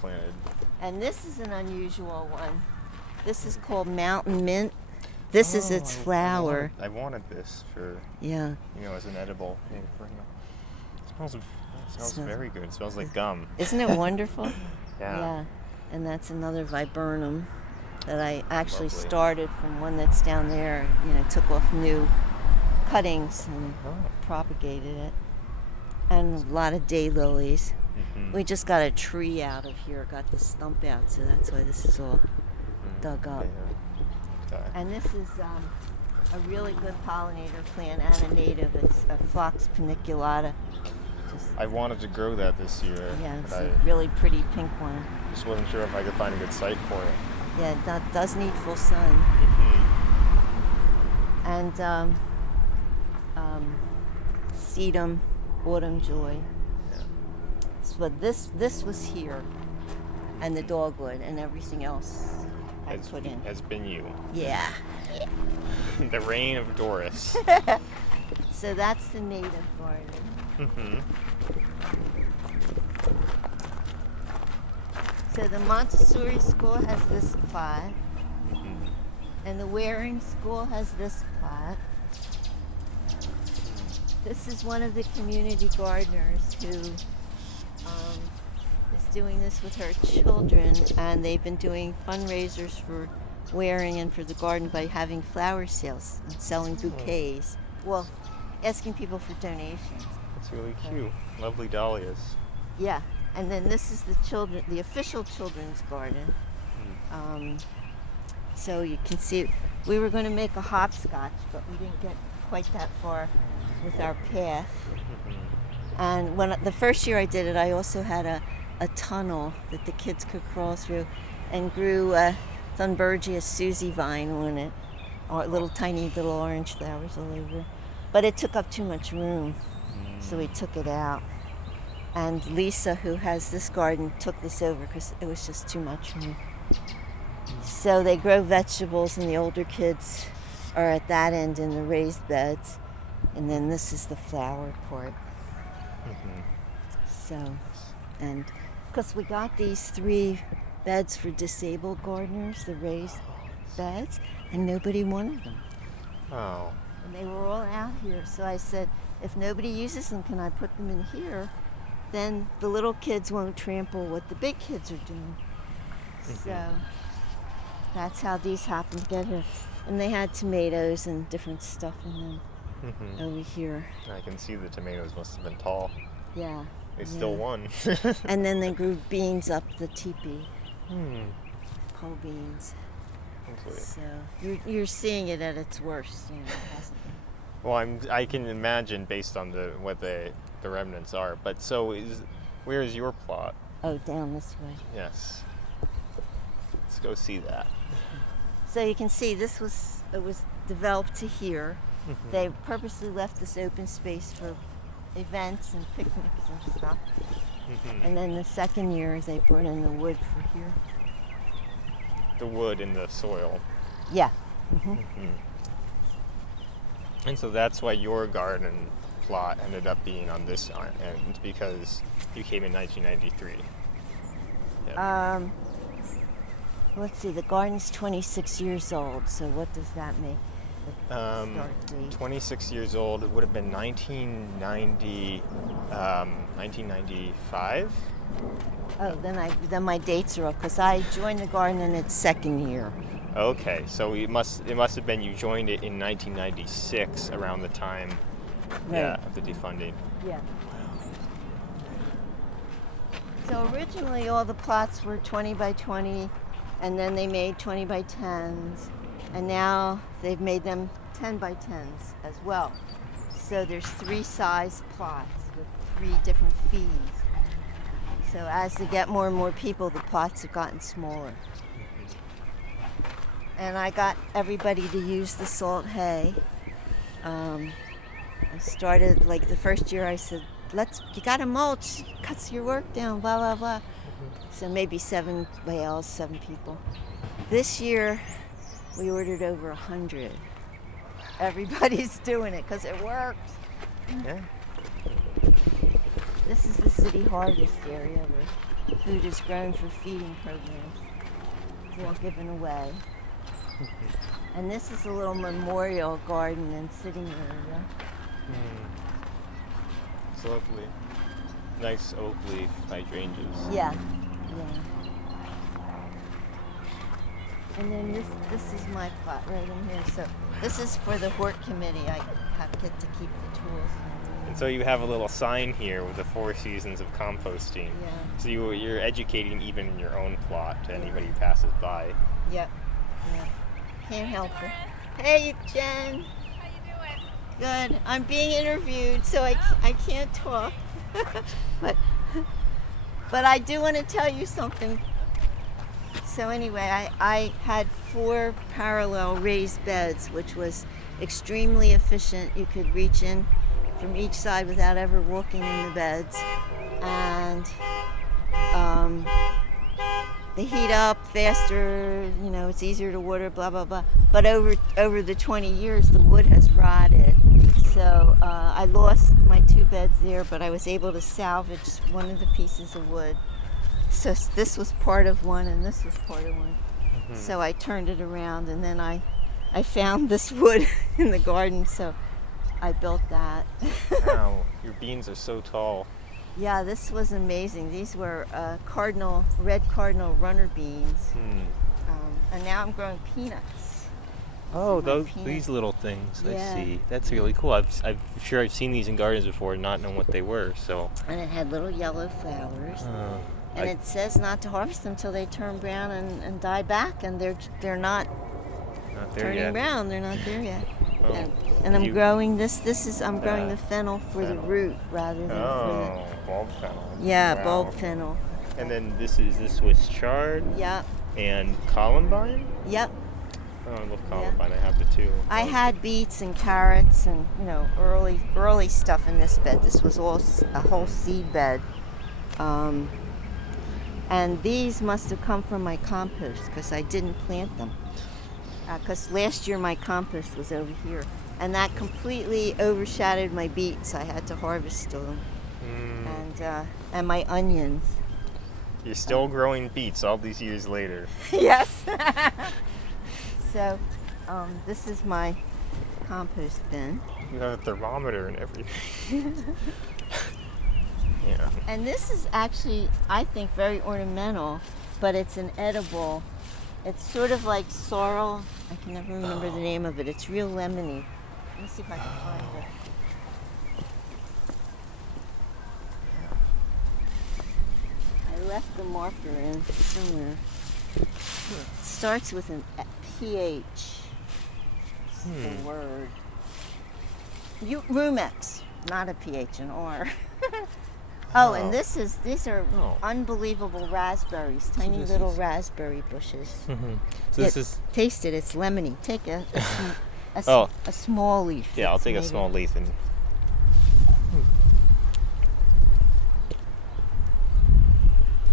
planted. And this is an unusual one. This is called mountain mint. This is Oh, its flower. I wanted this for, Yeah. as an edible. It smells Smells- very good. It smells like gum. Isn't it wonderful? Yeah. And that's another viburnum that I actually Lovely. started from one that's down there. Took off new cuttings and Oh. propagated it. And a lot of daylilies. Mhm. We just got a tree out of here, got the stump out, so that's why this is all dug up. Yeah. Okay. And this is a really good pollinator plant and a native. It's a Phlox paniculata. I wanted to grow that this year, Yeah, it's but a I really pretty pink one. just wasn't sure if I could find a good site for it. Yeah, that does need full sun. And sedum, autumn joy. Yeah. So this was here, and the dogwood, and everything else I put in. Has been you. Yeah. The reign of Doris. So that's the native garden. Mm-hmm. So the Montessori school has this plot, Mm-hmm. and the Waring school has this plot. This is one of the community gardeners who is doing this with her children, and they've been doing fundraisers for Waring and for the garden by having flower sales and selling bouquets. Well, asking people for donations. That's really cute. Lovely dahlias. Yeah, and then this is the official children's garden. So you can see, we were going to make a hopscotch, but we didn't get quite that far with our path. And the first year I did it, I also had a tunnel that the kids could crawl through, and grew Thunbergia Susie vine on it, or tiny little orange flowers all over. But it took up too much room, so we took it out. And Lisa, who has this garden, took this over because it was just too much room. So they grow vegetables, and the older kids are at that end in the raised beds. And then this is the flower part. So, and because we got these 3 beds for disabled gardeners, the raised beds, and nobody wanted them. Oh. And they were all out here. So I said, if nobody uses them, can I put them in here? Then the little kids won't trample what the big kids are doing. So that's how these happened to get here. And they had tomatoes and different stuff in them over here. I can see the tomatoes must have been tall. Yeah. They still won. And then they grew beans up the teepee. Pole beans. Hopefully. So you're seeing it at its worst. It hasn't been. Well, I can imagine based on what the remnants are. But where is your plot? Oh, down this way. Yes. Let's go see that. So you can see it was developed to here. They purposely left this open space for events and picnics and stuff. And then the second year they brought in the wood for here. The wood in the soil. Yeah. And so that's why your garden plot ended up being on this end, because you came in 1993. Yep. Let's see, the garden's 26 years old, so what does that make? The start date? 26 years old, it would have been 1995. Oh, then my dates are off because I joined the garden in its second year. Okay, so it must have been you joined it in 1996 around the time of the defunding. Yeah. So originally all the plots were 20 by 20, and then they made 20 by 10s, and now they've made them 10 by 10s as well. So there's 3 size plots with 3 different fees. So as they get more and more people, the plots have gotten smaller. And I got everybody to use the salt hay. I started, like the first year I said, you gotta mulch, cuts your work down, blah, blah, blah. So maybe 7 bales, 7 people. This year, we ordered over 100. Everybody's doing it because it works. Yeah. This is the city harvest area where food is grown for feeding programs. It's all given away. And this is a little memorial garden and sitting area. It's lovely. Nice oak leaf hydrangeas. Yeah. And then this is my plot right in here. So this is for the hort committee. I get to keep the tools. And so you have a little sign here with the 4 seasons of composting. Yeah. So you're educating even in your own plot to anybody who passes by. Yep. Yeah. Can't help it. Hey, Jen. How you doing? Good. I'm being interviewed, so I can't talk. but I do want to tell you something. So anyway, I had 4 parallel raised beds, which was extremely efficient. You could reach in from each side without ever walking in the beds. And they heat up faster, it's easier to water, blah, blah, blah. But over the 20 years, the wood has rotted. So I lost my 2 beds there, but I was able to salvage one of the pieces of wood. So this was part of one, and this was part of one. Mm-hmm. So I turned it around, and then I found this wood in the garden, so I built that. Wow, your beans are so tall. Yeah, this was amazing. These were red cardinal runner beans. And now I'm growing peanuts. Oh, these little things. Yeah. I see. That's really cool. I'm sure I've seen these in gardens before, not knowing what they were. So. And it had little yellow flowers. And it says not to harvest them until they turn brown and die back, and they're not turning brown. They're not there yet. Oh. And I'm growing this. I'm growing the fennel for the root rather than for the bulb fennel. Yeah, wow. Bulb fennel. And then this is the Swiss chard. Yep. And columbine. Yep. Oh, I love columbine. I have the 2. I had beets and carrots and early stuff in this bed. This was all a whole seed bed. And these must have come from my compost because I didn't plant them. Because last year my compost was over here. And that completely overshadowed my beets. I had to harvest them. And my onions. You're still growing beets all these years later. Yes. So this is my compost bin. You have a thermometer and everything. Yeah. And this is actually, I think, very ornamental, but it's an edible. It's sort of like sorrel. I can never remember the name of it. It's real lemony. Let me see if I can find it. I left the marker in somewhere. It starts with an PH. It's the word. Rumex, not a PH, an R. Oh, and these are unbelievable raspberries, tiny little raspberry bushes. Mm-hmm. So this is... Taste it, it's lemony. Take a small leaf. Yeah, I'll take a small leaf and...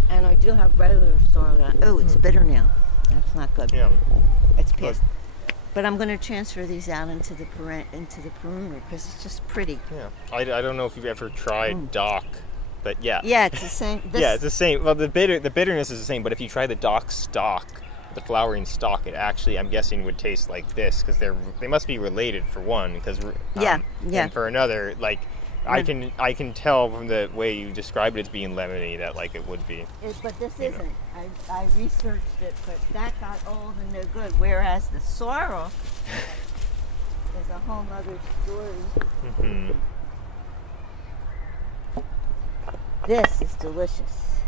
And I do have regular sorrel. Oh, it's bitter now. That's not good. Yeah. It's pissed. But I'm going to transfer these out into the perimeter because it's just pretty. Yeah. I don't know if you've ever tried dock, but yeah. Yeah, it's the same. Yeah, it's the same. Well, the bitterness is the same, but if you try the dock stalk, the flowering stalk, it actually, I'm guessing, would taste like this because they must be related for one. Because and for another, like I can tell from the way you described it as being lemony that like it would be. But this isn't. I researched it, but that got old and no good. Whereas the sorrel is a whole other story. Mm-hmm. This is delicious.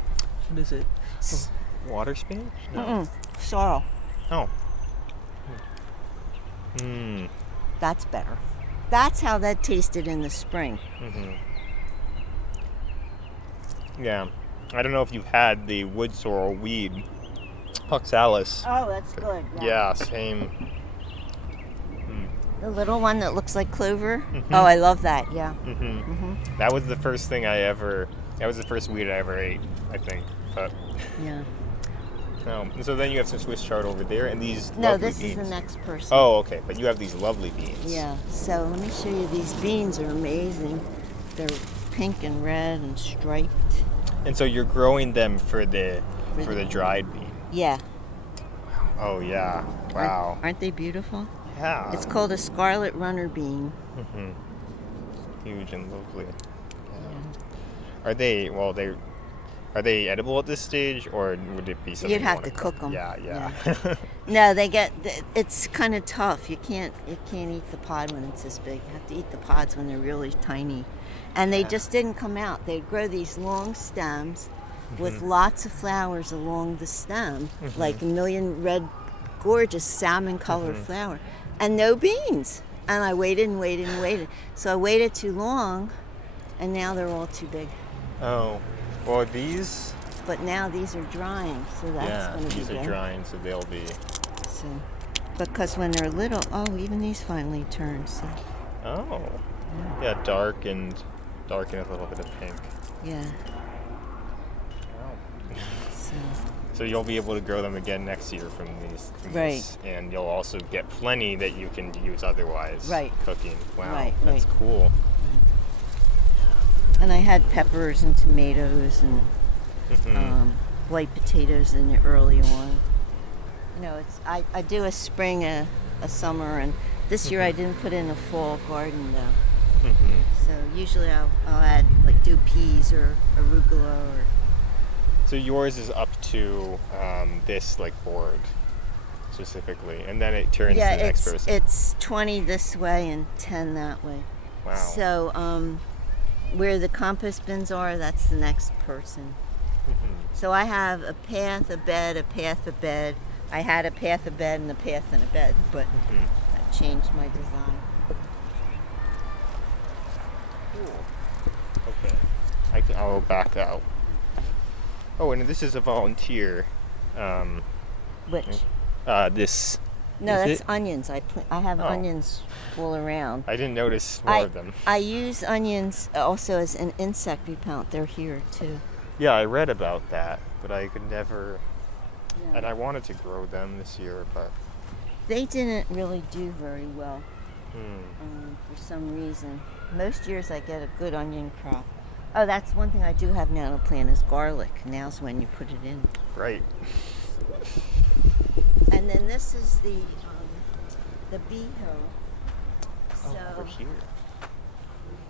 What is it? Water spinach? No. Sorrel. Oh. That's better. That's how that tasted in the spring. Mm-hmm. Yeah. I don't know if you've had the wood sorrel weed, oxalis. Oh, that's good. Yeah, same. The little one that looks like clover. Mm-hmm. Oh, I love that. Yeah. Mm-hmm. Mm-hmm. That was the first thing that was the first weed I ever ate, I think. But yeah. And so then you have some Swiss chard over there, and these No, lovely this beans. is the next person. Oh, okay. But you have these lovely beans. Yeah. So let me show you. These beans are amazing. They're pink and red and striped. And so you're growing them for the dried bean. Yeah. Oh yeah. Wow. Aren't they beautiful? Yeah. It's called a Scarlet runner bean. Mm-hmm. Huge and lovely. Yeah. Are they? Well, are they edible at this stage, or would it be something You'd you have wanna to cook them. Yeah. No, it's kind of tough. You can't eat the pod when it's this big. You have to eat the pods when they're really tiny. And they just didn't come out. They'd grow these long stems with lots of flowers along the stem, like a million red, gorgeous salmon-colored flower, and no beans. And I waited and waited and waited. So I waited too long, and now they're all too big. Oh, well these. But now these are drying, so that's going to be good. These are drying, so they'll be. So, because when they're little, even these finally turned. So. Oh. Yeah, dark and a little bit of pink. Yeah. Wow. So you'll be able to grow them again next year from these. Right. And you'll also get plenty that you can use otherwise. Right. Cooking. Wow. Right, That's right. cool. And I had peppers and tomatoes and white potatoes in the early on. You know, I do a spring, a summer, and this year I didn't put in a fall garden though. So usually I'll add do peas or arugula or. So yours is up to this board specifically, and then it turns to the next person. It's 20 this way and 10 that way. Wow. So where the compost bins are, that's the next person. So I have a path, a bed, a path, a bed. I had a path, a bed, and a path and a bed, but that changed my design. Cool. Okay. I'll back out. Oh, and this is a volunteer. Which? This. No, is that's onions. I have onions all around. I didn't notice more of them. I use onions also as an insect repellent. They're here too. Yeah, I read about that, but I could never. Yeah. And I wanted to grow them this year, but they didn't really do very well for some reason. Most years I get a good onion crop. Oh, that's one thing I do have now to plant is garlic. Now's when you put it in. Right. And then this is the bee hoe. So over here.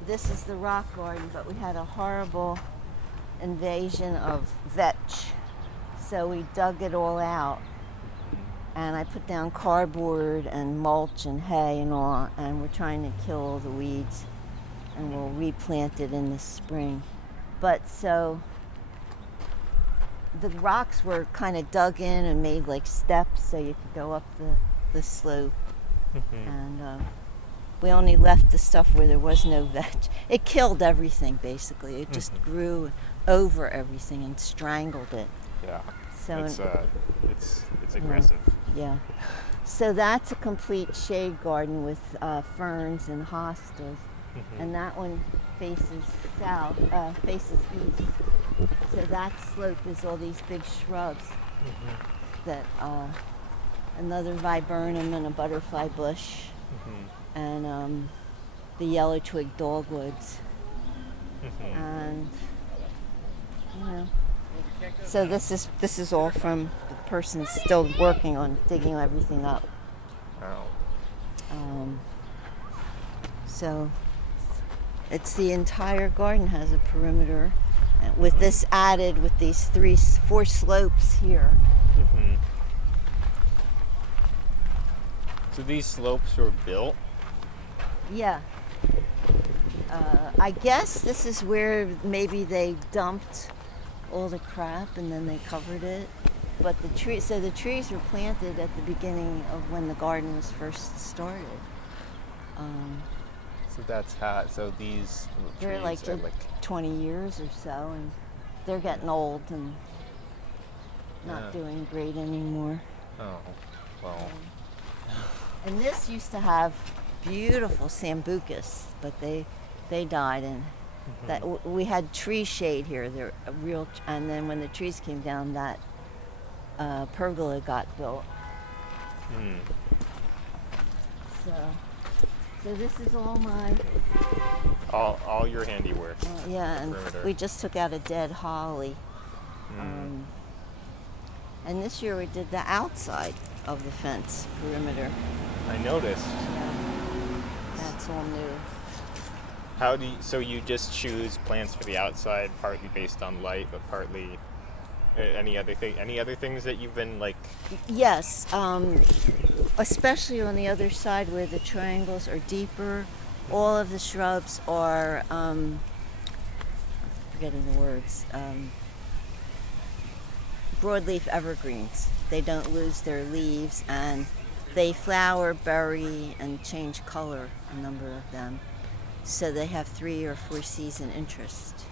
this is the rock garden, but we had a horrible invasion of vetch. So we dug it all out. And I put down cardboard and mulch and hay and all, and we're trying to kill all the weeds. And we'll replant it in the spring. But so the rocks were kind of dug in and made steps so you could go up the slope. And we only left the stuff where there was no veg. It killed everything basically. It just grew over everything and strangled it. Yeah. So it's aggressive. Yeah. So that's a complete shade garden with ferns and hostas. And that one faces south, faces east. So that slope is all these big shrubs that another viburnum and a butterfly bush and the yellow twig dogwoods. And so this is all from the person still working on digging everything up. Wow. So it's the entire garden has a perimeter with this added with these 4 slopes here. So these slopes were built? Yeah. I guess this is where maybe they dumped all the crap and then they covered it. But the trees were planted at the beginning of when the garden was first started. So that's how. So these they're trees are 20 years or so, and they're getting old and not doing great anymore. Oh, well. And this used to have beautiful sambucus, but they died, and that we had tree shade here. They're real, and then when the trees came down, that pergola got built. So this is all my all your handiwork. Yeah, and perimeter. we just took out a dead holly. And this year we did the outside. of the fence perimeter. I noticed. Yeah, that's all new. So you just choose plants for the outside, partly based on light, but partly any other things that you've been like? Yes, especially on the other side where the triangles are deeper. All of the shrubs are, I'm forgetting the words, broadleaf evergreens. They don't lose their leaves, and they flower, berry, and change color, a number of them. So they have 3 or 4 season interest.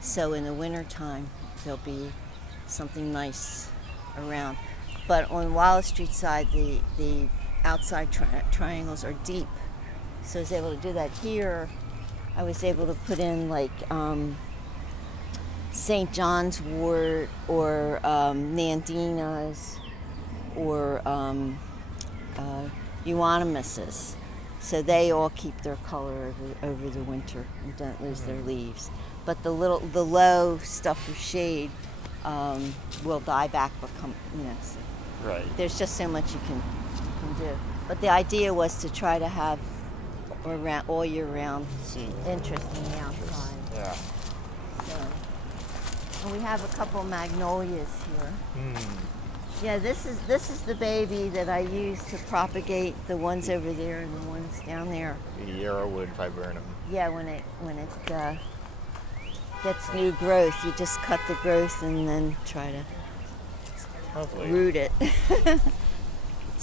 So in the wintertime, there'll be something nice around. But on Wallace Street side, the outside triangles are deep. So I was able to do that here. I was able to put in like St. John's wort or Nandinas or euonymuses. So they all keep their color over the winter and don't lose their leaves. But the low stuff for shade will die back, become, so Right. there's just so much you can do. But the idea was to try to have around all year round interest in the outside. Yeah. So, and we have a couple magnolias here. Yeah, this is the baby that I use to propagate the ones over there and the ones down there. The Yarrow viburnum. Yeah, when it gets new growth, you just cut the growth and then try to Lovely. root it.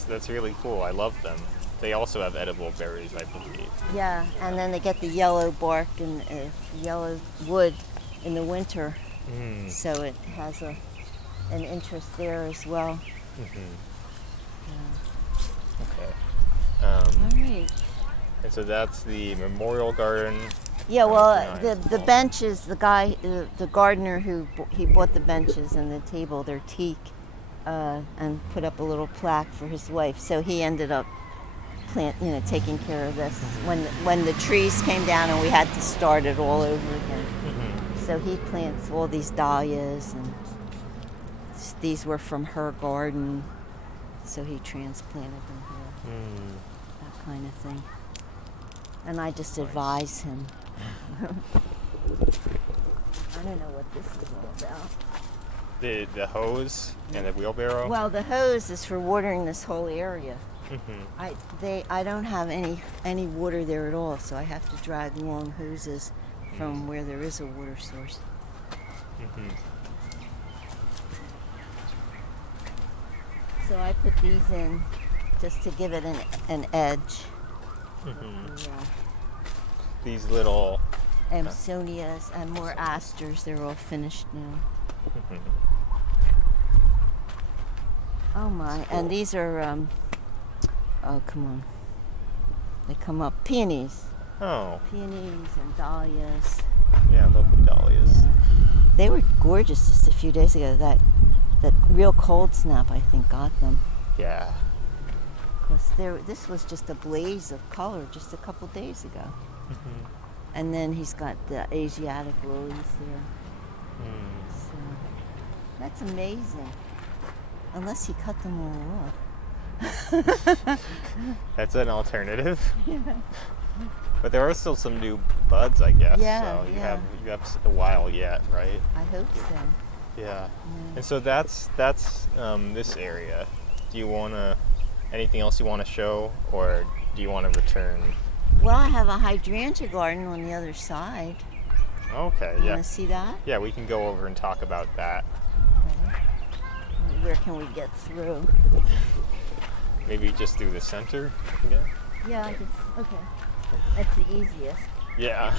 That's really cool. I love them. They also have edible berries, I believe. Yeah, and then they get the yellow bark and yellow wood in the winter, so it has an interest there as well. Okay. All right. And so that's the memorial garden. Yeah, well, Nice. the benches, the guy, the gardener he bought the benches and the table, they're teak, and put up a little plaque for his wife. So he ended up taking care of this when the trees came down and we had to start it all over again. So he plants all these dahlias, and these were from her garden, so he transplanted them here, that kind of thing. And I just advise him. I don't know what this is all about. The hose and the wheelbarrow. Well, the hose is for watering this whole area. I don't have any water there at all, so I have to drag long hoses from where there is a water source. So I put these in just to give it an edge. These little Amsonias and more asters, they're all finished now. Oh my, and these are, oh come on, they come up, peonies. Oh. Peonies and dahlias. Yeah, I love the dahlias. Yeah. They were gorgeous just a few days ago. That real cold snap, I think, got them. Yeah. Because this was just a blaze of color just a couple days ago. And then he's got the Asiatic lilies there. So that's amazing. Unless he cut them all off. That's an alternative. But there are still some new buds, I guess. Yeah, so you yeah. have a while yet, right? I hope so. Yeah. And so that's this area. Do you anything else you want to show, or do you want to return? Well, I have a hydrangea garden on the other side. Okay, You yeah. want to see that? Yeah, we can go over and talk about that. Okay. Where can we get through? Maybe just through the center again? Yeah, I guess. Okay. That's the easiest. Yeah.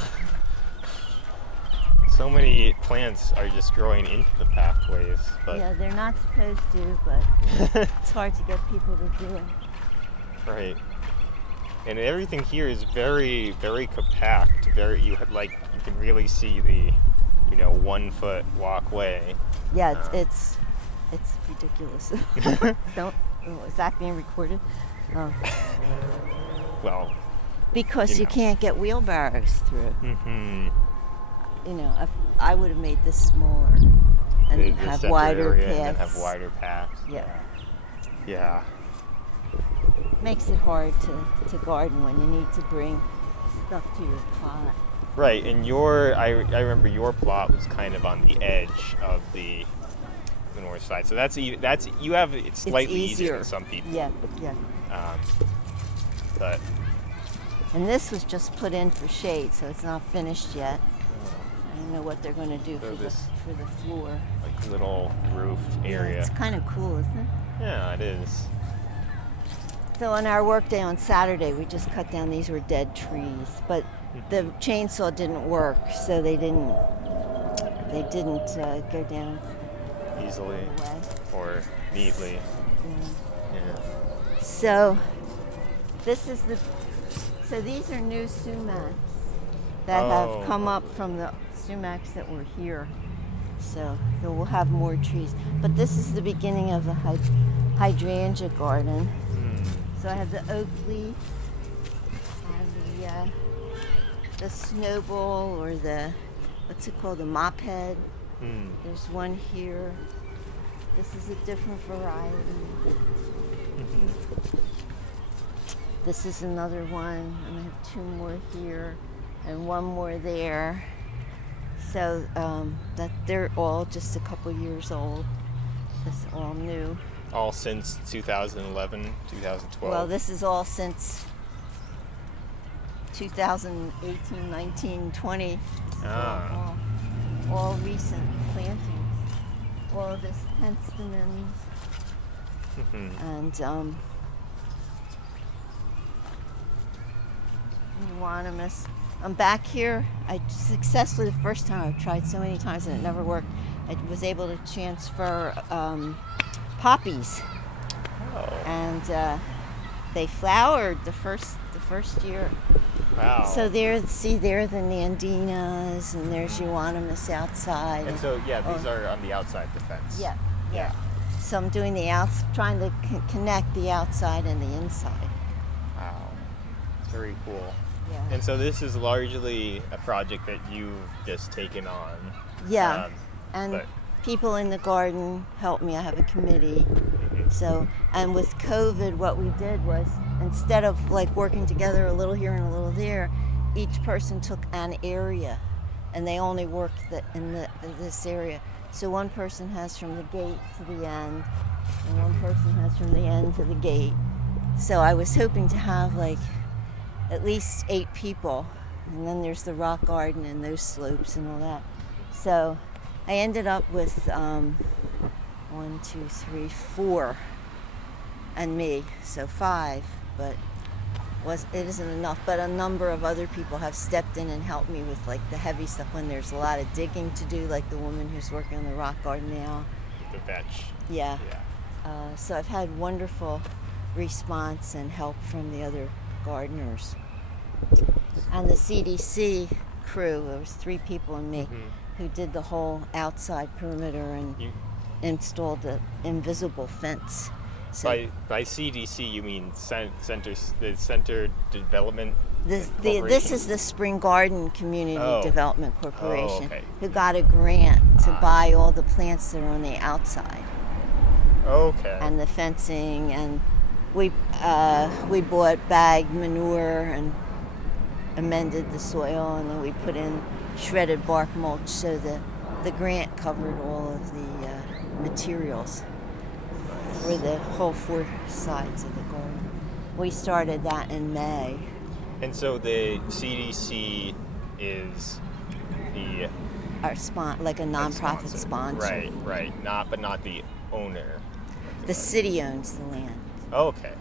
So many plants are just growing into the pathways, but Yeah, they're not supposed to, but it's hard to get people to do it. right. And everything here is very, very compact. You can really see the, 1 foot walkway. Yeah, it's ridiculous. Is that being recorded? Oh. Well, Because you can't get wheelbarrows through. If I would have made this smaller and the have center wider area paths. and then have wider paths. Yeah. Yeah. makes it hard to garden when you need to bring stuff to your plot. Right, and I remember your plot was kind of on the edge of the north side, so it's slightly easier than some people. Yeah. But And this was just put in for shade, so it's not finished yet. I don't know what they're going to do for the floor. Like little roofed area. Yeah, it's kind of cool, isn't it? Yeah, it is. So on our work day on Saturday, we just cut down, these were dead trees, but the chainsaw didn't work, so they didn't go down Easily or neatly. Yeah. So these are new sumacs that have come up from the sumacs that were here. So we'll have more trees. But this is the beginning of the Hydrangea Garden. So I have the oak leaf and the snowball, or the, what's it called, the mop head. There's one here. This is a different variety. This is another one, and I have two more here and one more there. So that they're all just a couple years old. It's all new. All since 2011, 2012? Well, this is all since 2018, 19, 20. All recent plantings. All of this penstemons. And euonymus. I'm back here. I successfully, the first time, I've tried so many times and it never worked. I was able to transfer poppies. And they flowered the first year. Wow. So there's the Nandinas, and there's euonymus outside. And so, these are on the outside of the fence. Yeah. So I'm doing trying to connect the outside and the inside. Wow. Very cool. Yeah. And so this is largely a project that you've just taken on. Yeah. And people in the garden help me. I have a committee. So, and with COVID, what we did was, instead of like working together a little here and a little there, each person took an area, and they only worked in this area. So one person has from the gate to the end, and one person has from the end to the gate. So I was hoping to have like at least 8 people, and then there's the rock garden and those slopes and all that. So I ended up with 1, 2, 3, 4, and me, so 5. But it isn't enough. But a number of other people have stepped in and helped me with like the heavy stuff when there's a lot of digging to do, like the woman who's working on the rock garden now. The vetch. Yeah. So I've had wonderful response and help from the other gardeners. And the CDC crew, there was 3 people and me, who did the whole outside perimeter and installed the invisible fence. So by CDC you mean the Center Development this is the Spring Garden Community Development Corporation, who got a grant to buy all the plants that are on the outside. Okay. And the fencing, and we bought bagged manure and amended the soil, and then we put in shredded bark mulch, so the grant covered all of the materials for the whole 4 sides of the garden. We started that in May. And so the CDC is our like a nonprofit sponsor. Right. But not the owner. The city owns the land. Okay.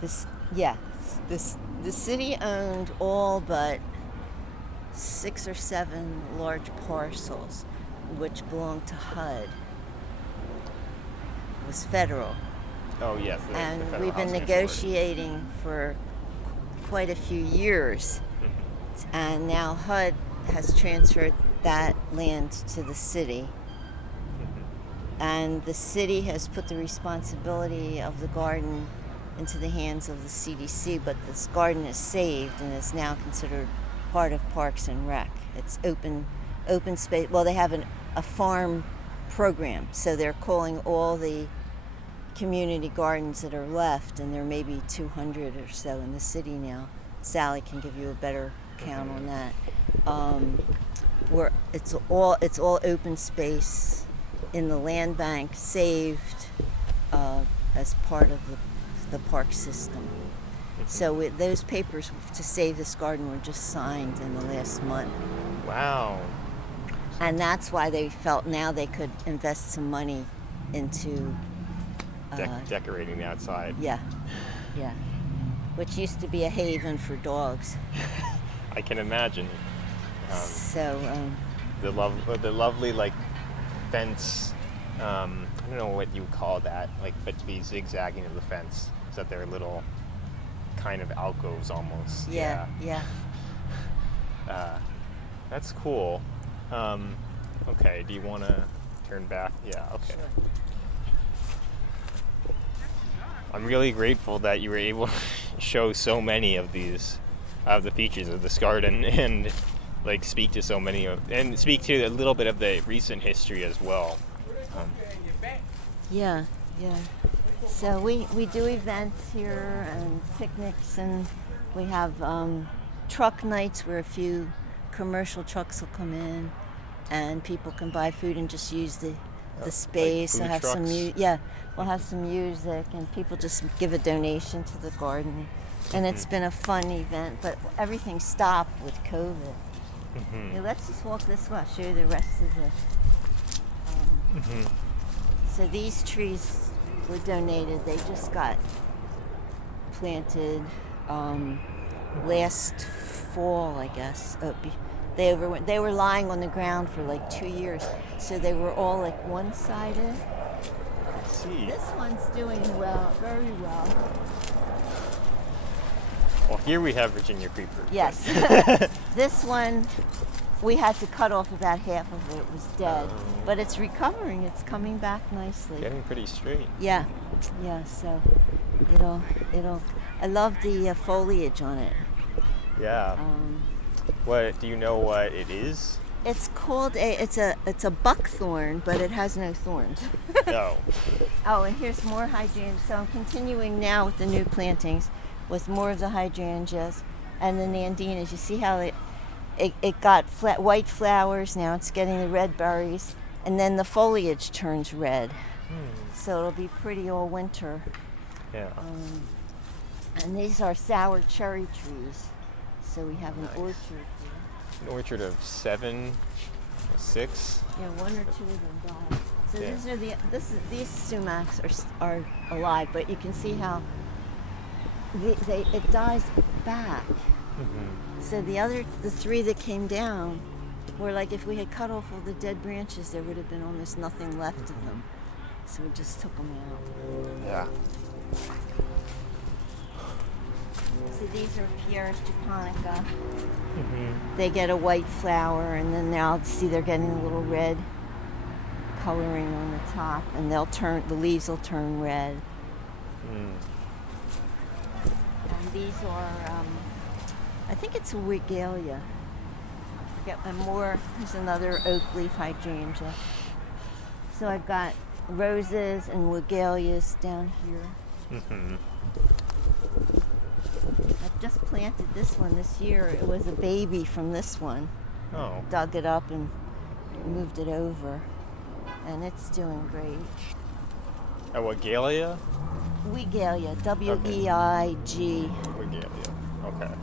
The city owned all but 6 or 7 large parcels, which belonged to HUD. It was federal. Oh yes. And the we've been negotiating for quite a few years, and now HUD has transferred that land to the city. And the city has put the responsibility of the garden into the hands of the CDC, but this garden is saved and is now considered part of Parks and Rec. It's open space. Well, they have a farm program, so they're calling all the community gardens that are left, and there may be 200 or so in the city now. Sally can give you a better count on that. Where it's all open space in the land bank, saved as part of the park system. So those papers to save this garden were just signed in the last month. Wow. And that's why they felt now they could invest some money into decorating the outside. Yeah. Which used to be a haven for dogs. I can imagine. The lovely like fence. I don't know what you would call that. Like, but the zigzagging of the fence. Is that they're little kind of alcoves almost. Yeah. That's cool. Okay, do you want to turn back? Yeah, okay. Sure. I'm really grateful that you were able to show so many of these, of the features of this garden, and like speak to so many and speak to a little bit of the recent history as well. Yeah. So we do events here and picnics, and we have truck nights where a few commercial trucks will come in, and people can buy food and just use the space. Like We'll have trucks? we'll have some music, and people just give a donation to the garden, and it's been a fun event. But everything stopped with COVID. Yeah, let's just walk this way. I'll show you the rest of the. So these trees were donated. They just got planted last fall, I guess. They were lying on the ground for like 2 years, so they were all like one-sided. Let's see. This one's doing well, very well. Well, here we have Virginia creeper. Yes. This one, we had to cut off about half of it. It was dead, but it's recovering. It's coming back nicely. Getting pretty straight. Yeah. So it'll. I love the foliage on it. Yeah. What do you know? What it is? It's called it's a buckthorn, but it has no thorns. No. Oh, and here's more hydrangeas. So I'm continuing now with the new plantings, with more of the hydrangeas and the nandinas. You see how it got white flowers. Now it's getting the red berries, and then the foliage turns red. So it'll be pretty all winter. Yeah. And these are sour cherry trees. So we have an orchard here. An orchard of 7, 6. Yeah, 1 or 2 of them died. So Yeah. these sumacs are alive, but you can see how it dies back. So the 3 that came down were like, if we had cut off all the dead branches, there would have been almost nothing left of them. So we just took them out. Yeah. So these are Pieris japonica. They get a white flower, and then now see they're getting a little red coloring on the top, and the leaves will turn red. And these are, I think it's a regalia. I forget, and more. There's another oak leaf hydrangea. So I've got roses and regalias down here. I've just planted this one this year. It was a baby from this one. Oh. Dug it up and moved it over, and it's doing great. A Weigela? Weigela, W-E-I-G. Weigela. Okay.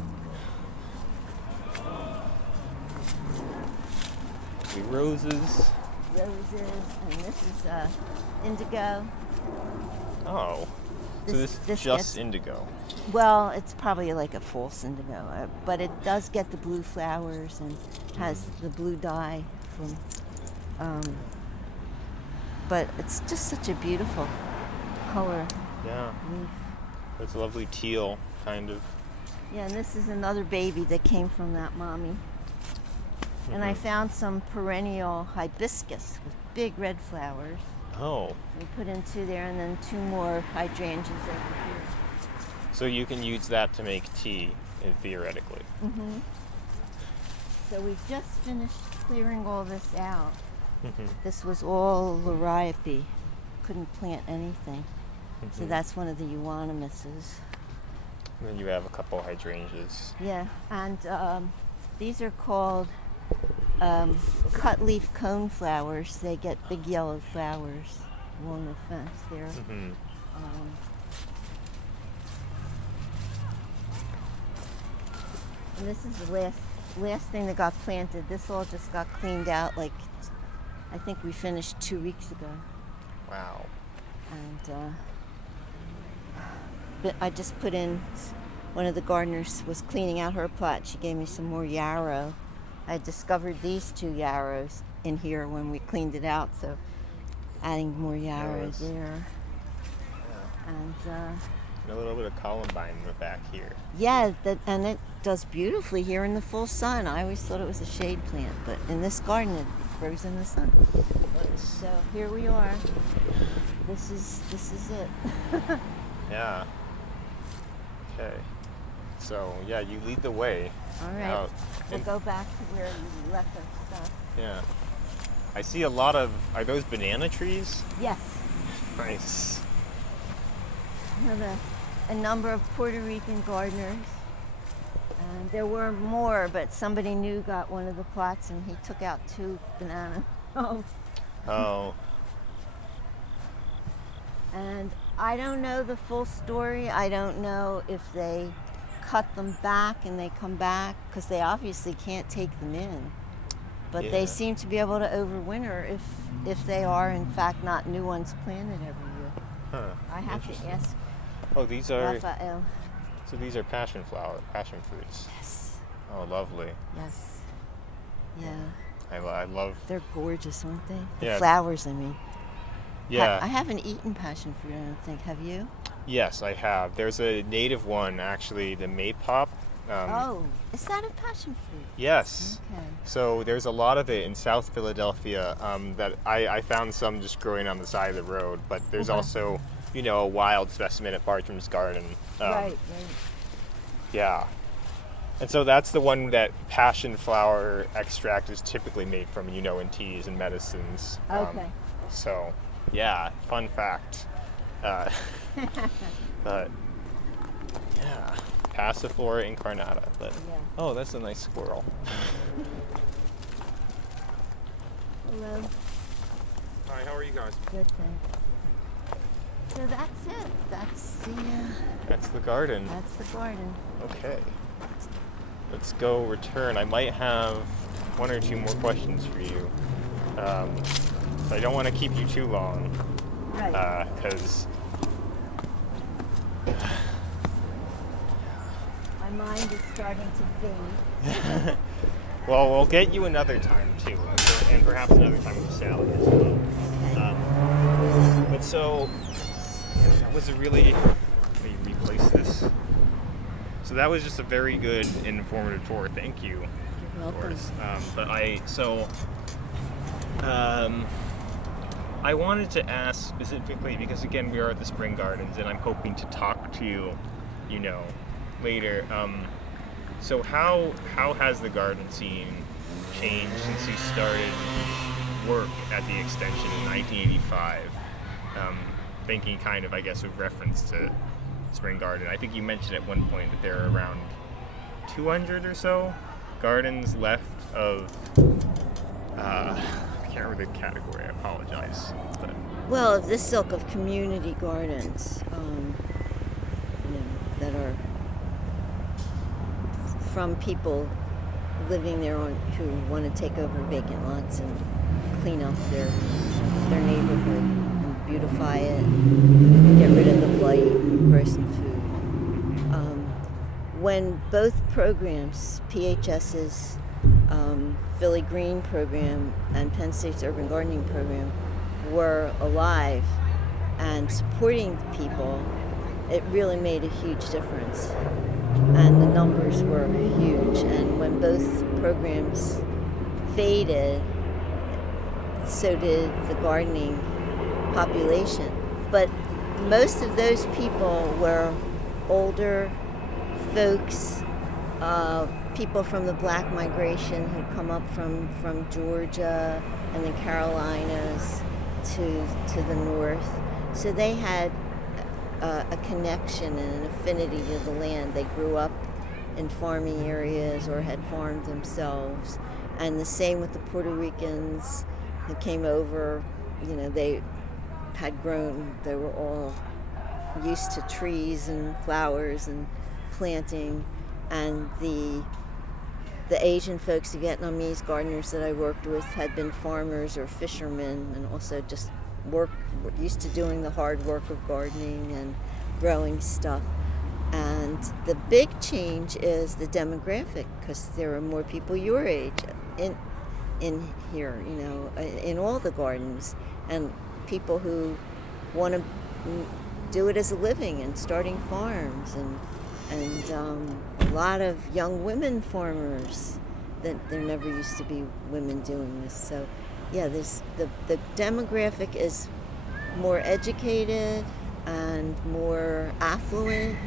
The roses. And this is indigo. Oh. So this just gets, indigo. Well, it's probably like a false indigo, but it does get the blue flowers and has the blue dye from. But it's just such a beautiful color. Yeah. Leaf. It's a lovely teal, kind of. Yeah, and this is another baby that came from that mommy. And I found some perennial hibiscus with big red flowers. Oh. We put in 2 there, and then 2 more hydrangeas over here. So you can use that to make tea, theoretically. So we've just finished clearing all this out. This was all liriope. Couldn't plant anything. So that's one of the euonymuses. And then you have a couple hydrangeas. Yeah, and these are called cut leaf cone flowers. They get big yellow flowers along the fence there. Mm-hmm. And this is the last thing that got planted. This all just got cleaned out, like I think we finished 2 weeks ago. Wow. And but I just put in, one of the gardeners was cleaning out her plot. She gave me some more yarrow. I discovered these 2 yarrows in here when we cleaned it out, so adding more yarrow there. Yeah. And a little bit of columbine in the back here. Yeah, and it does beautifully here in the full sun. I always thought it was a shade plant, but in this garden it grows in the sun. So here we are. This is it. Yeah. Okay. So yeah, you lead the way. All right. We'll go back to where you left our stuff. Yeah. I see a lot of. Are those banana trees? Yes. Nice. I have a number of Puerto Rican gardeners. And there were more, but somebody new got one of the plots and he took out 2 bananas. Oh. And I don't know the full story. I don't know if they cut them back and they come back, because they obviously can't take them in. But they seem to be able to overwinter if they are in fact not new ones planted every year. Huh. I have to ask Oh, these are. Raphael. So these are passion fruits. Yes. Oh, lovely. Yes. Yeah. I love. They're gorgeous, aren't they? The Yeah. flowers, I mean. Yeah. I haven't eaten passion fruit, I don't think. Have you? Yes, I have. There's a native one, actually, the maypop. Is that a passion fruit? Yes. Okay. So there's a lot of it in South Philadelphia that I found some just growing on the side of the road, but there's also, a wild specimen at Bartram's garden. Right. Yeah. And so that's the one that passion flower extract is typically made from, in teas and medicines. Okay. So, yeah, fun fact. But, yeah, Passiflora incarnata. But, oh, that's a nice squirrel. Hello. Hi, how are you guys? Good, thanks. So that's it. That's the garden. That's the garden. Okay. Let's go return. I might have 1 or 2 more questions for you. So I don't want to keep you too long. Right. Because my mind is starting to fade. well, we'll get you another time too, and perhaps another time with Sally as well. But so that was a really. Let me replace this. So that was just a very good and informative tour. Thank you. You're welcome. Doris. I wanted to ask specifically because again we are at the Spring Gardens and I'm hoping to talk to you, later. So how has the garden scene changed since you started work at the extension in 1985? Thinking kind of, I guess, with reference to Spring Garden. I think you mentioned at one point that there are around 200 or so gardens left of, I can't remember the category, I apologize. But. Well, this silk of community gardens, that are from people living there who want to take over vacant lots and clean up their neighborhood and beautify it, get rid of the blight, grow some food. When both programs, PHS's Philly Green program and Penn State's Urban Gardening program, were alive and supporting people, it really made a huge difference. And the numbers were huge. And when both programs faded, so did the gardening population. But most of those people were older folks, people from the Black migration who'd come up from Georgia and the Carolinas to the north. So they had a connection and an affinity to the land. They grew up in farming areas or had farmed themselves. And the same with the Puerto Ricans who came over. They had grown, they were all used to trees and flowers and planting. And the Asian folks, the Vietnamese gardeners that I worked with, had been farmers or fishermen, and also just used to doing the hard work of gardening and growing stuff. And the big change is the demographic, because there are more people your age in here, in all the gardens, and people who want to do it as a living and starting farms, and a lot of young women farmers that there never used to be women doing this. So yeah, there's the demographic is more educated and more affluent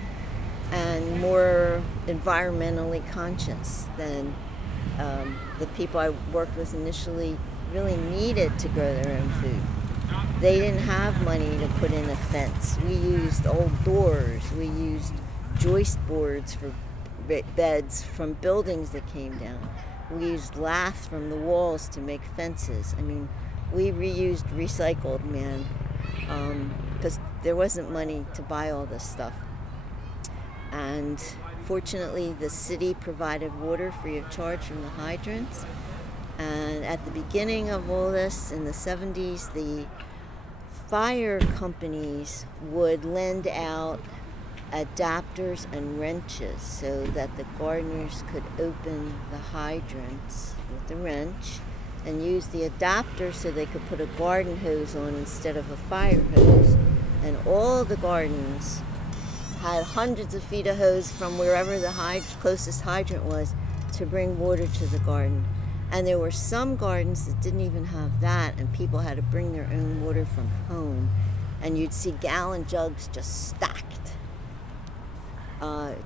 and more environmentally conscious than the people I worked with initially really needed to grow their own food. They didn't have money to put in a fence. We used old doors. We used joist boards for beds from buildings that came down. We used lath from the walls to make fences. I mean, we reused recycled, man, because there wasn't money to buy all this stuff. And fortunately, the city provided water free of charge from the hydrants. And at the beginning of all this, in the 70s, the fire companies would lend out adapters and wrenches so that the gardeners could open the hydrants with the wrench and use the adapter so they could put a garden hose on instead of a fire hose. And all the gardens had hundreds of feet of hose from wherever the closest hydrant was to bring water to the garden. And there were some gardens that didn't even have that, and people had to bring their own water from home. And you'd see gallon jugs just stacked.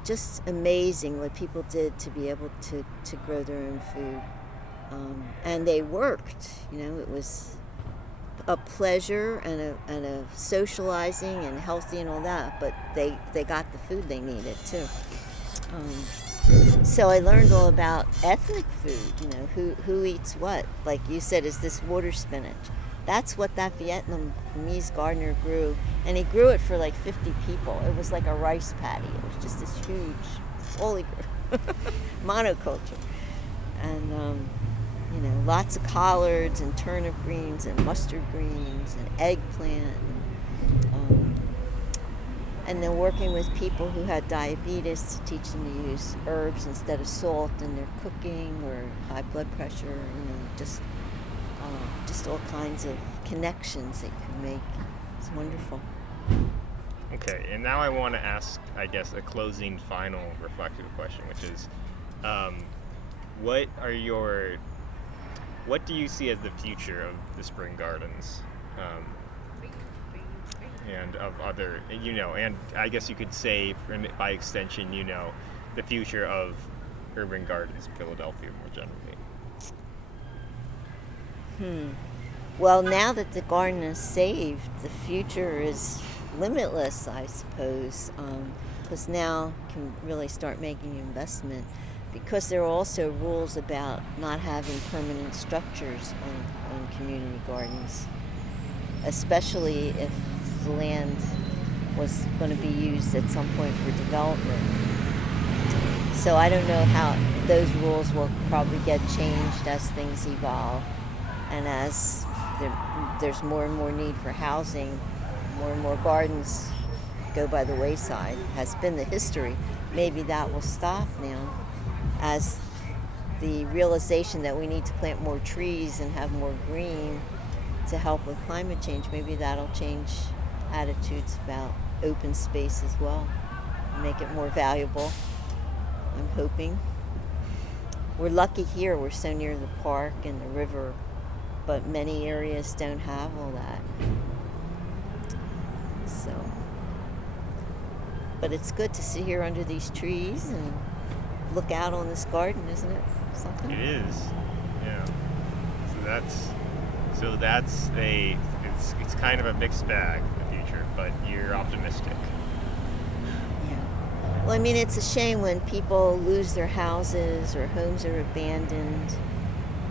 Just amazing what people did to be able to grow their own food. And they worked, it was a pleasure and a socializing and healthy and all that, but they got the food they needed too. So I learned all about ethnic food, who eats what. Like you said, is this water spinach? That's what that Vietnamese gardener grew. And he grew it for like 50 people. It was like a rice paddy. It was just this huge, all he grew, monoculture. And, lots of collards and turnip greens and mustard greens and eggplant. And then working with people who had diabetes to teach them to use herbs instead of salt in their cooking, or high blood pressure, just all kinds of connections they could make. It's wonderful. Okay, and now I want to ask, I guess, a closing, final, reflective question, which is, what do you see as the future of the spring gardens? And of other, and I guess you could say, by extension, the future of urban gardens in Philadelphia more generally. Well, now that the garden is saved, the future is limitless, I suppose, because now you can really start making investment, because there are also rules about not having permanent structures on community gardens, especially if the land was going to be used at some point for development. So I don't know how those rules will probably get changed as things evolve, and as there's more and more need for housing, more and more gardens go by the wayside, has been the history. Maybe that will stop now, as the realization that we need to plant more trees and have more green to help with climate change, maybe that'll change attitudes about open space as well, make it more valuable, I'm hoping. We're lucky here, we're so near the park and the river, but many areas don't have all that. So, but it's good to sit here under these trees and look out on this garden, isn't it? Something? It is, yeah. So that's it's kind of a mixed bag, the future future, but you're optimistic. Yeah. Well, I mean, it's a shame when people lose their houses or homes are abandoned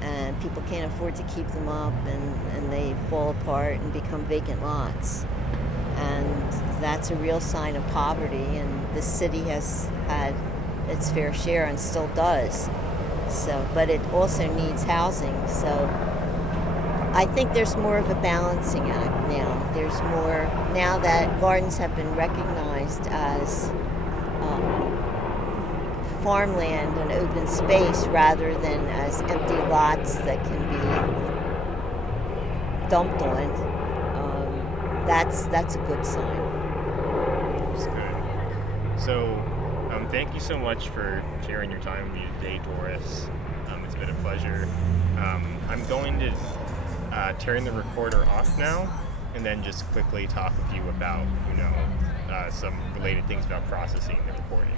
and people can't afford to keep them up and they fall apart and become vacant lots. And that's a real sign of poverty, and the city has had its fair share and still does. So, but it also needs housing. So I think there's more of a balancing act now. There's more, now that gardens have been recognized as farmland and open space rather than as empty lots that can be dumped on. That's a good sign. That's good. So, thank you so much for sharing your time with me today, Doris. It's been a pleasure. I'm going to turn the recorder off now, and then just quickly talk with you about, some related things about processing the recording.